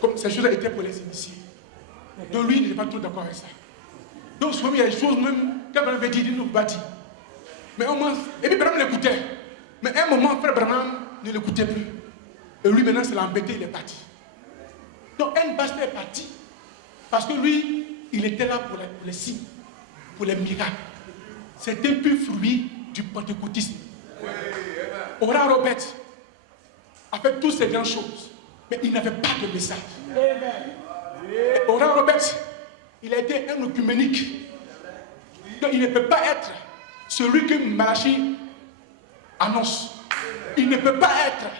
comme ces choses étaient pour les initiés. Donc lui, il n'était pas tout d'accord avec ça. Donc souvent, il y a des choses même, quand Branham avait dit, il ne peut pas dire. Mais au moins, et puis Branham l'écoutait. Mais à un moment, frère Branham ne l'écoutait plus. Et lui, maintenant, c'est l'embêté, il est parti. Donc, un pasteur est parti parce que lui, il était là pour les signes, pour les miracles. C'était un peu fruit du pentecôtisme. Oral Robert a fait toutes ces grandes choses, mais il n'avait pas de message. Oral Robert, il a été un œcuménique. Donc, il ne peut pas être celui que Malachi annonce. Il ne peut pas être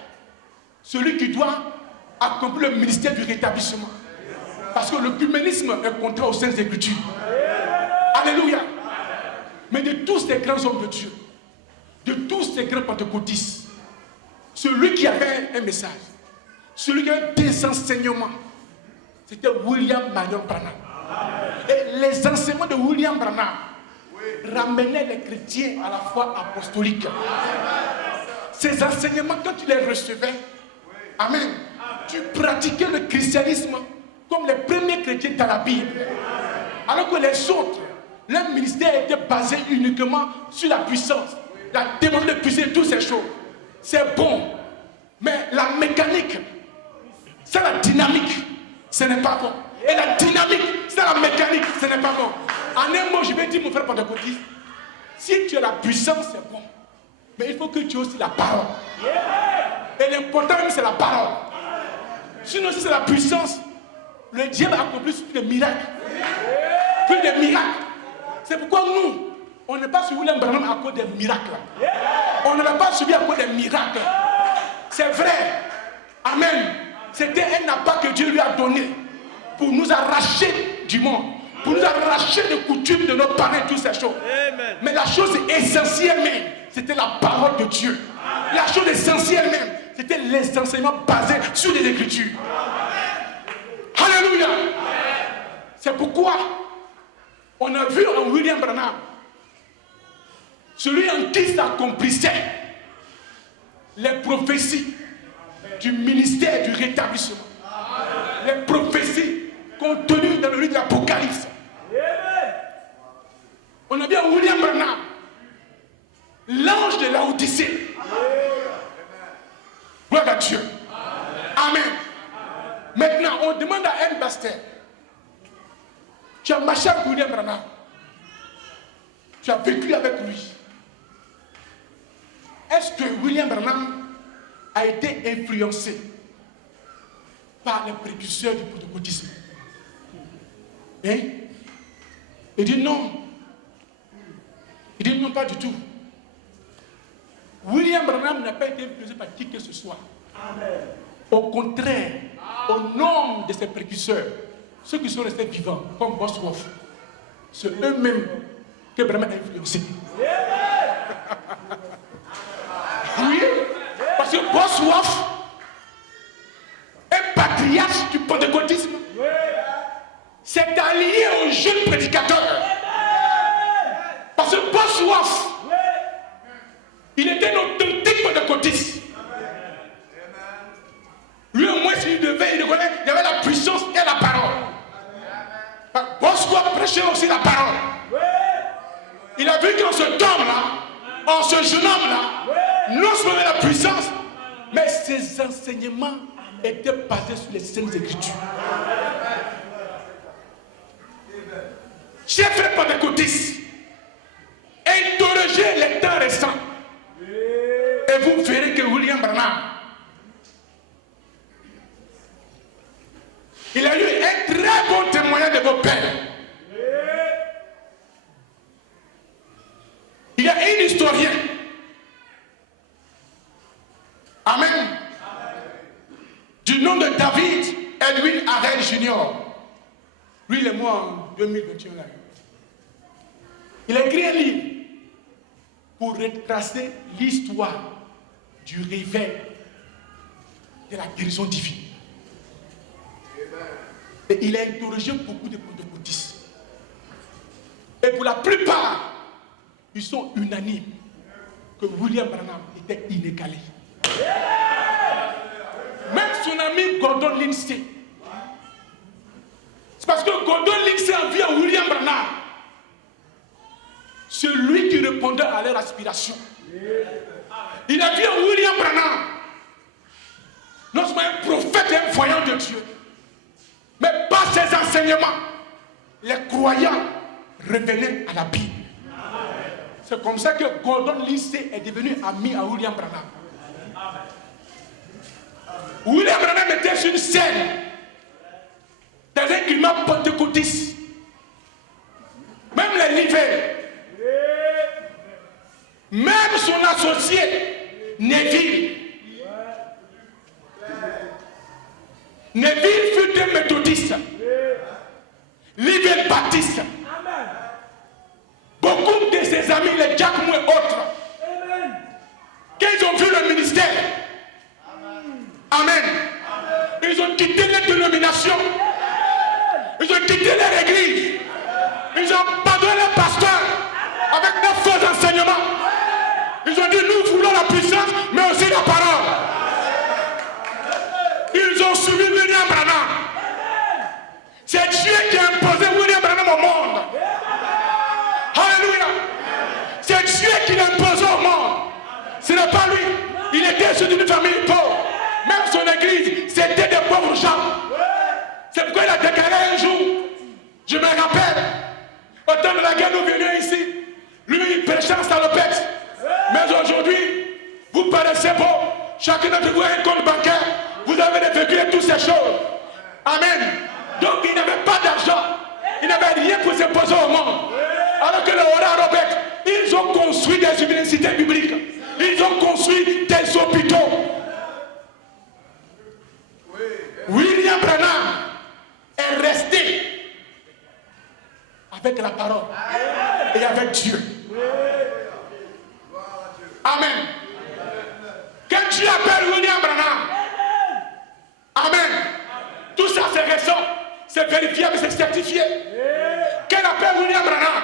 celui qui doit accomplir le ministère du rétablissement. Parce que l'œcuménisme est contraire aux Saintes Écritures. Alléluia. Mais de tous ces grands hommes de Dieu, de tous ces grands pentecôtistes, celui qui avait un message, celui qui avait des enseignements, c'était William Marion Branham. Et les enseignements de William Branham ramenaient les chrétiens à la foi apostolique. Ces enseignements, quand tu les recevais, amen, tu pratiquais le christianisme comme les premiers chrétiens dans la Bible. Alors que les autres, leur ministère était basé uniquement sur la puissance, la démonstration de puissance et toutes ces choses. C'est bon, mais la mécanique, c'est la dynamique, ce n'est pas bon. Et la dynamique, c'est la mécanique, ce n'est pas bon. En un mot, je vais dire, mon frère pentecôtiste, si tu as la puissance, c'est bon. Mais il faut que tu aies aussi la parole. Et l'important même, c'est la parole. Sinon, si c'est la puissance, le diable a accompli plus de miracles. Plus de miracles. C'est pourquoi nous, on n'est pas suivi William Branham à cause des miracles. On ne l'a pas suivi à cause des miracles. C'est vrai. Amen. C'était un appât que Dieu lui a donné pour nous arracher du monde, pour nous arracher des coutumes de nos parents, toutes ces choses. Amen. Mais la chose essentielle même, c'était la parole de Dieu. La chose essentielle même, c'était les enseignements basés sur les Écritures. Alléluia. C'est pourquoi on a vu en William Branham celui en qui s'accomplissaient les prophéties du ministère du rétablissement. Les prophéties contenues dans le livre de l'Apocalypse. On a vu en William Branham l'ange de Laodicée. Gloire à Dieu. Amen. Maintenant, on demande à un pasteur, tu as marché avec William Branham, tu as vécu avec lui. Est-ce que William Branham a été influencé par les précurseurs du pentecôtisme? Hein? Il dit non. Il dit non, pas du tout. William Branham n'a pas été influencé par qui que ce soit. Amen. Au contraire, au nom de ses précurseurs, ceux qui sont restés vivants, comme Bosworth, c'est eux-mêmes que Branham a influencé. Oui, parce que Bosworth est patriarche du pentecôtisme. C'est allié aux jeunes prédicateurs. Parce que Bosworth, il était un authentique pentecôtiste. Lui, au moins, s'il devait, il reconnaît, il y avait la puissance et la parole. Bosworth prêchait aussi la parole. Il a vu qu'en ce temps-là, en ce jeune homme-là, non seulement la puissance, mais ses enseignements étaient basés sur les Saintes Écritures. Chers frères pentecôtistes, interrogez les temps récents et vous verrez que William Branham, il a eu un très bon témoignage de vos pères. Il y a un historien. Amen. Du nom de David Edwin Harrell Jr. Lui, il est mort en 2021. Il a écrit un livre pour retracer l'histoire du réveil de la guérison divine. Et il a interrogé beaucoup de pentecôtistes. Et pour la plupart, ils sont unanimes que William Branham était inégalé. Même son ami Gordon Lindsay. C'est parce que Gordon Lindsay a vu à William Branham. C'est lui qui répondait à leur aspiration. Il a vu à William Branham non seulement un prophète et un voyant de Dieu, mais par ses enseignements, les croyants revenaient à la Bible. C'est comme ça que Gordon Lindsay est devenu ami à William Branham. William Branham était sur une scène dans un climat pentecôtiste. Même les livres, même son associé Neville. Neville fut un méthodiste. Livre baptiste. Beaucoup de ses amis, les Jack Mou et autres, quand ils ont vu le ministère, Amen. Ils ont quitté les dénominations. Ils ont quitté leur église. Ils ont abandonné les pasteurs avec de faux enseignements. Ils ont dit nous voulons la puissance, mais aussi la parole. Ils ont suivi William Branham. C'est Dieu qui a imposé William Branham au monde. Alléluia. C'est Dieu qui l'a imposé au monde. Ce n'est pas lui. Il était issu d'une famille pauvre. Même son église, c'était des pauvres gens. C'est pourquoi il a déclaré un jour, je me rappelle, au temps de la guerre, nous venions ici. Lui, il prêchait en salopette. Mais aujourd'hui, vous paraissez beau. Chacun d'entre vous a un compte bancaire. Vous avez des véhicules et toutes ces choses. Amen. Donc, il n'avait pas d'argent. Il n'avait rien pour se poser au monde. Alors que le Hora Robert, ils ont construit des universités bibliques. Ils ont construit des hôpitaux. William Branham est resté avec la parole et avec Dieu. Amen. Quand Dieu appelle William Branham, Amen. Tout ça c'est récent, c'est vérifiable, c'est certifié. Quand il appelle William Branham,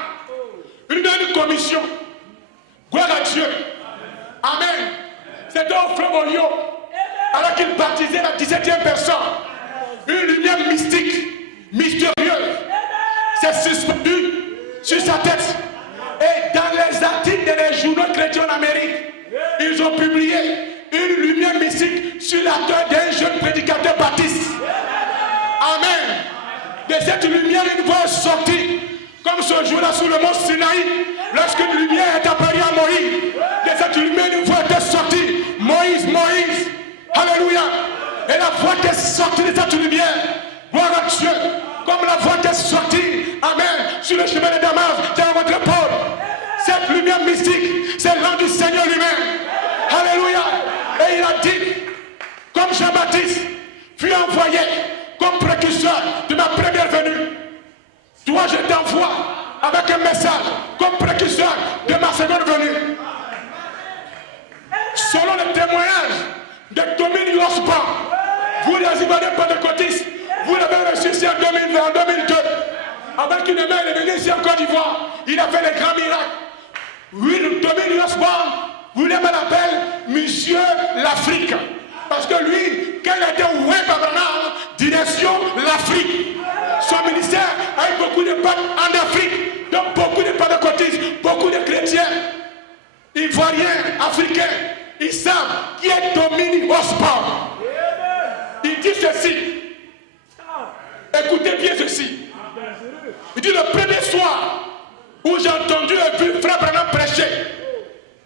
il lui donne une commission. Gloire à Dieu. Amen. C'était au frère Olio. Alors qu'il baptisait la 17e personne, une lumière mystique, mystérieuse, s'est suspendue sur sa tête. Et dans les articles des journaux chrétiens en Amérique, ils ont publié une lumière mystique sur la tête d'un jeune prédicateur baptiste. Amen. De cette lumière, une voix est sortie, comme ce jour-là sur le mont Sinaï, lorsqu'une lumière est apparue à Moïse. De cette lumière, une voix est sortie. Moïse, Moïse. Alléluia. Et la voix qui est sortie de cette lumière, gloire à Dieu, comme la voix qui est sortie, Amen, sur le chemin de Damas, dans votre Paul. Cette lumière mystique, c'est l'ange du Seigneur lui-même. Alléluia. Et il a dit, comme Jean-Baptiste fut envoyé comme précurseur de ma première venue, toi je t'envoie avec un message comme précurseur de ma seconde venue. Selon le témoignage de Dominique Osborne, vous les Ivoiriens pentecôtistes, vous l'avez reçu ici en 2020, en 2002. Avec une main, il est venu ici en Côte d'Ivoire. Il a fait des grands miracles. Oui, Dominique Osborne, vous l'appelle Monsieur l'Afrique. Parce que lui, quand il a été Web Abraham, direction l'Afrique. Son ministère a eu beaucoup de pactes en Afrique. Donc beaucoup de pentecôtistes, beaucoup de chrétiens, Ivoiriens, Africains. Ils savent qui est Dominique Osborne. Il dit ceci. Écoutez bien ceci. Il dit le premier soir où j'ai entendu et vu Frère Branham prêcher,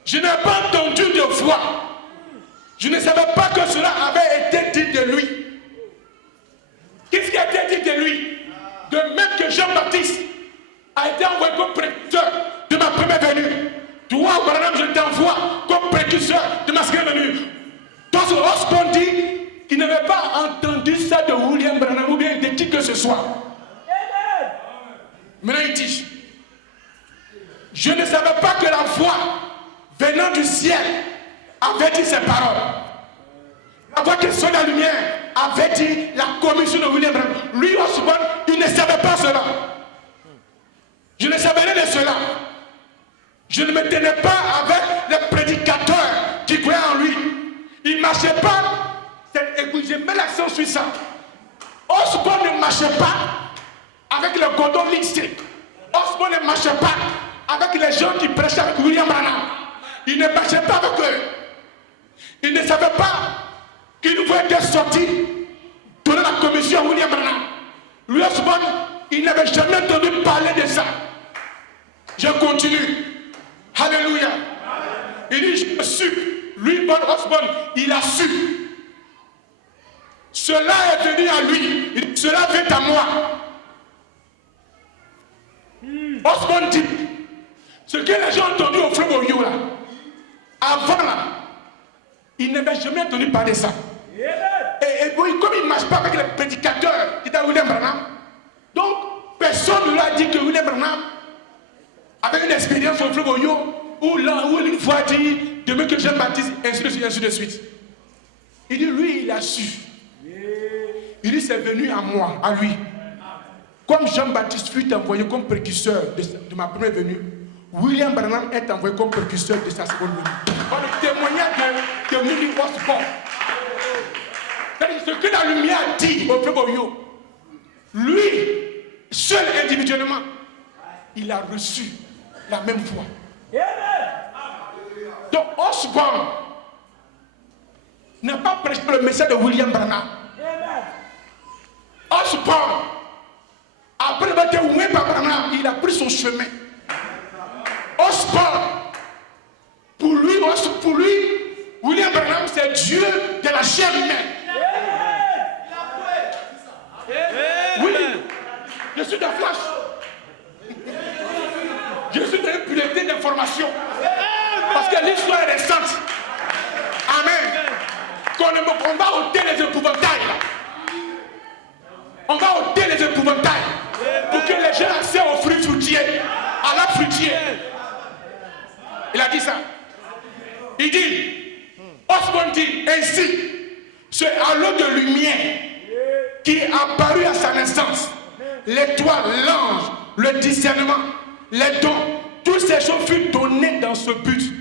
je n'ai pas entendu de voix. Je ne savais pas que cela avait été dit de lui. Qu'est-ce qui a été dit de lui? De même que Jean-Baptiste a été envoyé comme précurseur de ma première venue. Toi, Branham, je t'envoie comme précurseur de ma seconde venue. Donc, Osborne dit qu'il n'avait pas entendu ça de William Branham ou bien de qui que ce soit. Maintenant, il dit, je ne savais pas que la voix venant du ciel avait dit ces paroles. La voix qui sort de la lumière avait dit la commission de William Branham. Lui, Osborne, il ne savait pas cela. Je ne savais rien de cela. Je ne me tenais pas avec les prédicateurs qui croyaient en lui. Il suis ça. Osborne ne marchait pas avec le cordon lixé. Osborne ne marchait pas avec les gens qui prêchaient avec William Branham. Il ne marchait pas avec eux. Il ne savait pas qu'il pouvait être sorti, donner la commission à William Branham. Lui, Osborne, il n'avait jamais entendu parler de ça. Je continue. Alléluia. Il dit, je su. Lui, Osborne, il a su. Cela est venu à lui. Il dit, cela vient à moi. Osborne dit, ce que les gens ont entendu au fleuve Ohio là, avant là, il n'avait jamais entendu parler de ça. Et comme il ne marche pas avec les prédicateurs qui étaient William Branham, donc personne ne lui a dit que William Branham avait une expérience au fleuve Ohio où il une fois dit demain que Jean-Baptiste, ainsi de suite. Il dit, lui, il a su. Il dit, c'est venu à moi, à lui. Comme Jean-Baptiste fut envoyé comme précurseur de ma première venue, William Branham est envoyé comme précurseur de sa seconde venue. Par le témoignage de William Osborne. C'est-à-dire ce que la lumière dit au fleuve Ohio, lui, seul individuellement, il a reçu la même foi. Donc Osborne n'a pas prêché le message de William Branham. Osborne, après avoir été oué par Branham, il a pris son chemin. Osborne, pour lui, William Branham, c'est Dieu de la chair humaine. Oui, je suis de flash. Je suis d'une pureté d'information. Parce que l'histoire est récente. Amen. On va ôter les épouvantails. On va ôter les épouvantails. Pour que les gens aient accès aux fruits fruitiers. À la fruitier. Il a dit ça. Il dit, Osborne dit, ainsi, ce halo de lumière qui est apparu à sa naissance, l'étoile, l'ange, le discernement, les dons, toutes ces choses furent données dans ce but.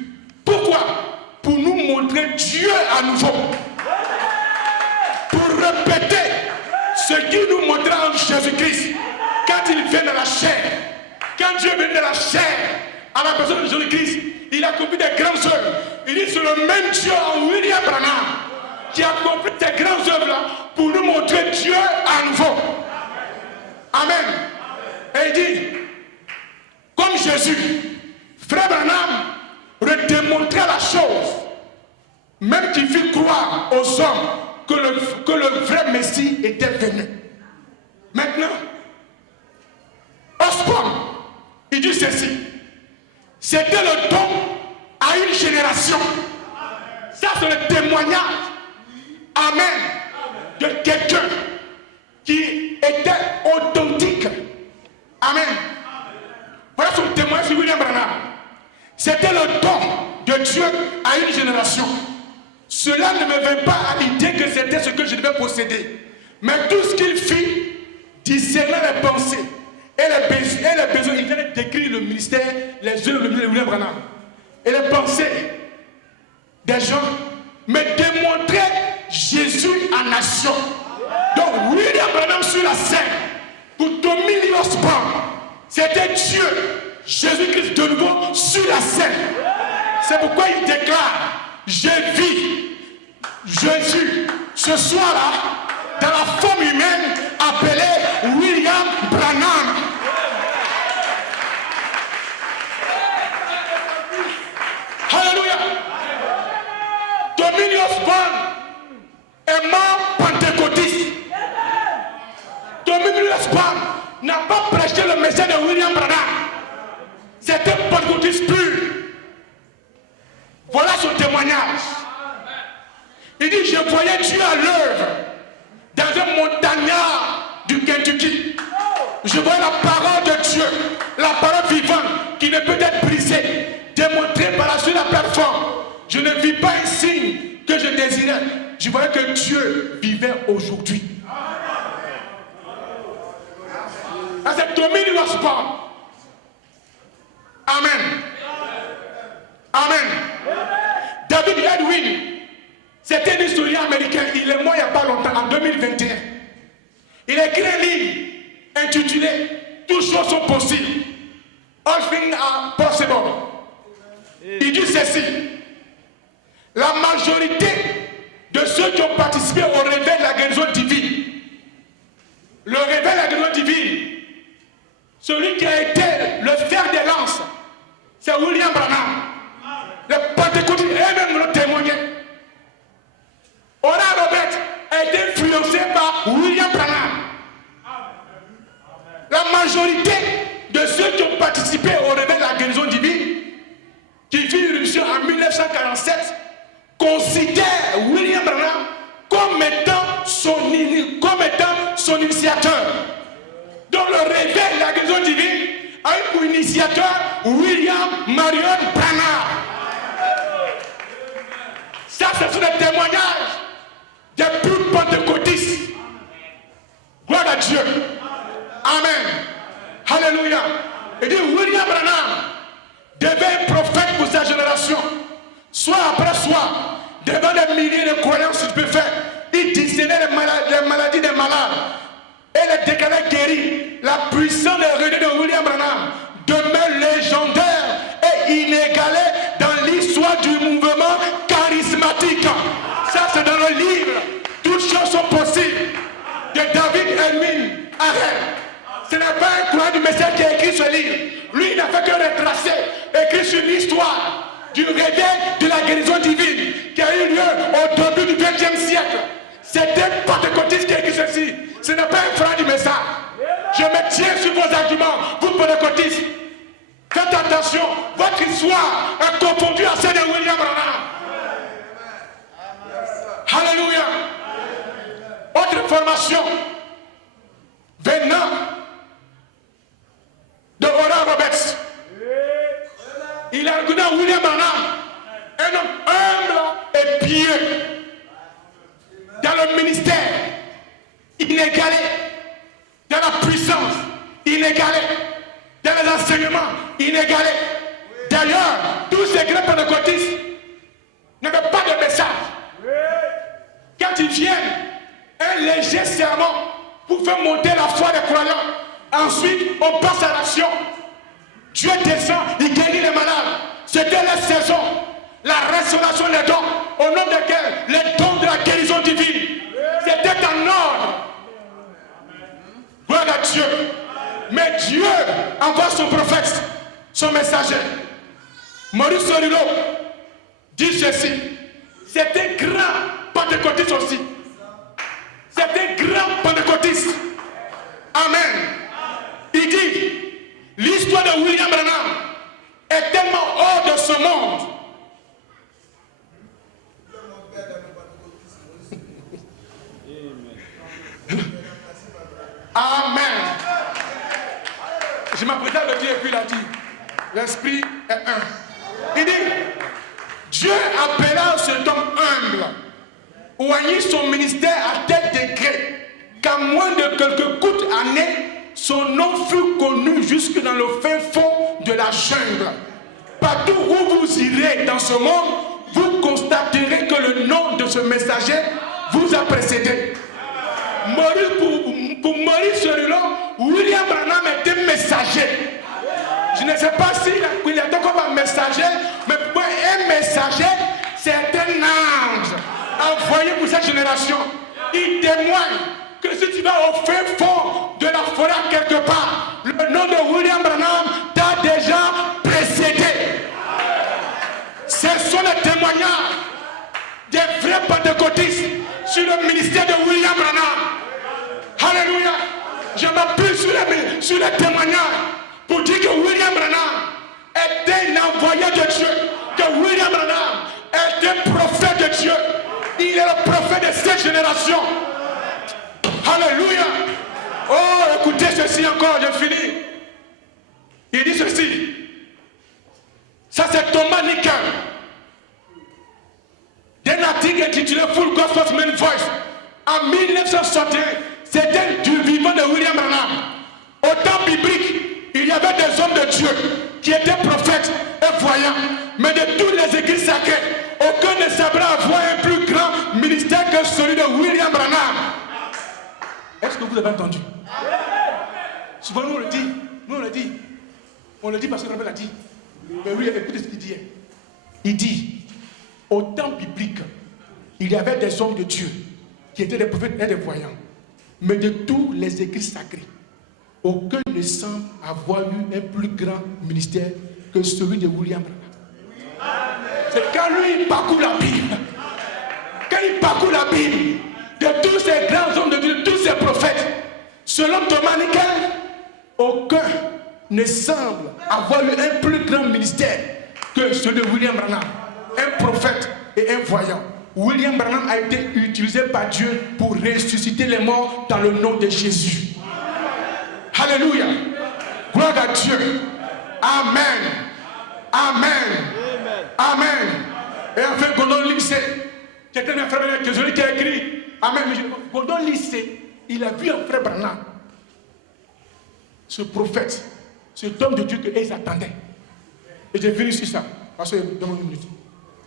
Pourquoi? Pour nous montrer Dieu à nouveau. Pour répéter ce qu'il nous montra en Jésus-Christ quand il vient de la chair. Quand Dieu vient de la chair à la personne de Jésus-Christ, il a accompli des grandes œuvres. Il dit c'est le même Dieu en William Branham qui a accompli ces grandes œuvres-là pour nous montrer Dieu à nouveau. Amen. Et il dit, comme Jésus, frère Branham redémontrait la chose, même qu'il fit croire aux hommes que le vrai Messie était venu. Maintenant, Osborne, il dit ceci, c'était le don à une génération. Ça c'est le témoignage, amen, de quelqu'un qui était authentique. Amen. Voilà son témoignage sur William Branham. C'était le don de Dieu à une génération. Cela ne me vint pas à l'idée que c'était ce que je devais posséder. Mais tout ce qu'il fit, discernant les pensées et les besoins, il vient de décrire le ministère, les œuvres de William Branham. Et les pensées des gens, mais démontrer Jésus en action. Donc William Branham sur la scène, pour Tommy Lee Osborne, c'était Dieu, Jésus-Christ de nouveau sur la scène. C'est pourquoi il déclare, j'ai vu Jésus ce soir-là dans la forme humaine appelée William Branham. Alléluia. Tommy Lee Osborne est mort pentecôtiste. Tommy Lee Osborne n'a pas prêché le message de William Branham. C'était pentecôtiste pur. Voilà son témoignage. Il dit, je voyais Dieu à l'œuvre dans un montagnard du Kentucky. Je voyais la parole de Dieu, la parole vivante qui ne peut être brisée, démontrée par la suite la plateforme. Je ne vis pas un signe que je désirais. Je voyais que Dieu vivait aujourd'hui. C'est Tommy Lee Osborne. Amen. Amen. David Edwin, c'était un historien américain. Il est mort il n'y a pas longtemps, en 2021. intitulé Toutes choses sont possibles. All things are possible. Il dit ceci. La majorité de ceux qui ont participé au réveil de la guérison divine, le réveil de la guérison divine, celui qui a été le fer de lance, c'est William Branham. Les pentecôtistes eux-mêmes l'ont témoigné. Oral Roberts a été influencé par William Branham. La majorité de ceux qui ont participé au réveil de la guérison divine, qui fit irruption en 1947, considèrent William Branham comme étant son initiateur. Donc le réveil de la guérison divine a eu pour initiateur William Marion Branham. Ça, ce sont des témoignages des plus pentecôtistes. Gloire à Dieu. Amen. Alléluia. Il dit William Branham devait être prophète pour sa génération. Soit après soit, devant des milliers de croyances stupéfaites, il discernait les maladies des malades et les déclarait guéris. La puissance des réunions de William Branham demeure légendaire et inégalée dans l'histoire du mouvement charismatique. Ça, c'est dans le livre Toutes choses sont possibles de David Edwin Arel. Ce n'est pas un croyant du Messie qui a écrit ce livre. Lui, il n'a fait que retracer, écrit sur l'histoire du réveil de la guérison divine qui a eu lieu au début du XXe siècle. C'était pentecôtiste qui a écrit ceci. Ce n'est pas un frère du Messie. Je me tiens sur vos arguments, vous pentecôtistes. Faites attention, votre histoire est confondue à celle de William Branham. Alléluia. Autre information venant de Oral Roberts. Il a reconnu William Branham, un homme humble et pieux, dans le ministère inégalé, dans la puissance inégalée, dans les enseignements inégalés. D'ailleurs, tous ces grands pentecôtistes n'avaient pas de message. Quand ils viennent, un léger sermon pour faire monter la foi des croyants. Ensuite, on passe à l'action. Dieu descend, il guérit les malades. C'était la saison, la restauration des dons, au nom desquels les dons de la guérison divine. C'était en ordre. Gloire à Dieu. Mais Dieu envoie son prophète, son messager. Maurice Sorilo dit ceci. C'était grand pentecôtiste aussi. C'était grand pentecôtiste. Amen. Il dit, l'histoire de William Branham est tellement hors de ce monde. Amen. Je m'apprête à le dire et puis il a dit, l'esprit est un. Il dit, Dieu appela cet homme humble, oignit son ministère à tel degré qu'à moins de quelques courtes années, son nom fut connu jusque dans le fin fond de la jungle. Partout où vous irez dans ce monde, vous constaterez que le nom de ce messager vous a précédé. Pour Maurice Sorilo, William Branham était messager. Je ne sais pas s'il était comme un messager, mais pour un messager, c'est un ange envoyé pour cette génération. Il témoigne que si tu vas au fin fond de la forêt quelque part, le nom de William Branham t'a déjà précédé. Ce sont les témoignages des vrais pentecôtistes sur le ministère de William Branham. Alléluia. Je m'appuie sur les témoignages pour dire que William Branham était un envoyé de Dieu, que William Branham était prophète de Dieu. Il est le prophète de cette génération. Alléluia. Oh, écoutez ceci encore, je finis. Il dit ceci. Ça, c'est Thomas Nicker, d'un article intitulé Full Gospel Main Voice. En 1961, c'était du vivant de William Branham. Au temps biblique, il y avait des hommes de Dieu qui étaient prophètes et voyants. Mais de toutes les églises sacrées, aucun ne semblait avoir un plus grand ministère que celui de William Branham. Est-ce que vous avez entendu? Souvent, nous, on le dit. On le dit parce que Rabbi l'a dit. Mais lui, écoutez ce qu'il dit. Il dit, au temps biblique, il y avait des hommes de Dieu qui étaient des prophètes et des voyants. Mais de tous les écrits sacrés, aucun ne semble avoir eu un plus grand ministère que celui de William Branham. C'est quand lui il parcourt la Bible. Quand il parcourt la Bible, de tous ces grands hommes de Dieu, tous ces prophètes, selon Thomas Nickel, aucun ne semble avoir eu un plus grand ministère que celui de William Branham, un prophète et un voyant. William Branham a été utilisé par Dieu pour ressusciter les morts dans le nom de Jésus. Alléluia. Gloire à Dieu. Amen. Amen. Amen. Et enfin, Gordon Lycée, c'était un frère de celui qui a écrit. Amen. Gordon Lycée, il a vu un frère Branham, ce prophète, cet homme de Dieu qu'ils attendaient. Et j'ai fini sur ça, parce que dans une minute.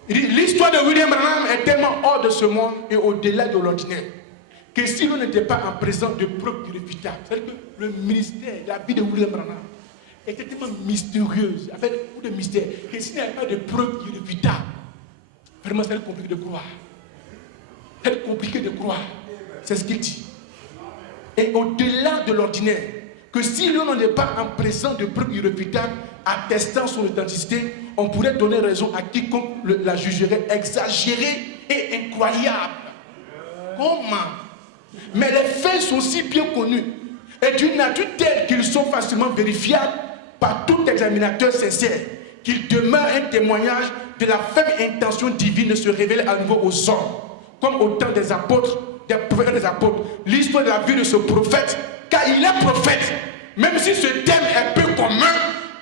Il dit, l'histoire de William Branham est tellement hors de ce monde et au-delà de l'ordinaire que si l'on n'était pas en présence de preuves irréfutables, c'est-à-dire que le ministère, la vie de William Branham était tellement mystérieuse, avec beaucoup de mystères, que s'il n'y avait pas de preuves irréfutables, vraiment c'est compliqué de croire. C'est compliqué de croire. C'est ce qu'il dit. Et au-delà de l'ordinaire, que si l'on n'est pas en présence de preuves irréfutables attestant son authenticité, on pourrait donner raison à quiconque la jugerait exagérée et incroyable. Comment? Mais les faits sont si bien connus et d'une nature telle qu'ils sont facilement vérifiables par tout examinateur sincère qu'il demeure un témoignage de la faible intention divine de se révéler à nouveau aux hommes, comme au temps des apôtres, des prophètes et des apôtres. L'histoire de la vie de ce prophète, car il est prophète, même si ce thème est peu commun,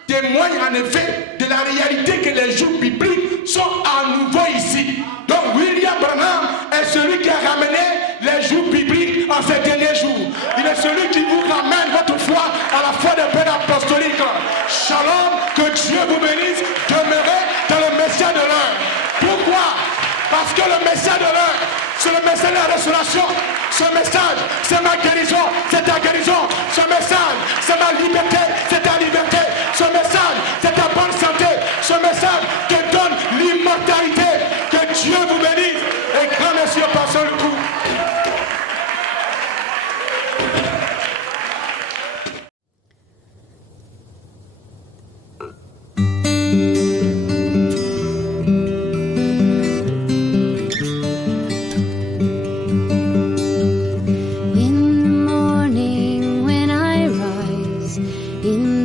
témoigne en effet de la réalité que les jours bibliques sont à nouveau ici. Donc William Branham est celui qui a ramené les jours bibliques en ces derniers jours. Il est celui qui vous ramène votre foi à la foi des pères apostoliques. Shalom, que Dieu vous bénisse, demeurez dans le Messie de l'heure. Pourquoi? Parce que le Messie de l'heure, c'est le message de la restauration. Ce message, c'est ma guérison, c'est ta guérison. Ce message, c'est ma liberté, c'est ta liberté. Ce message, c'est ta bonne santé. Ce message te donne l'immortalité. Que Dieu vous bénisse. Et grand merci au pasteur le coup. In the morning when I rise, in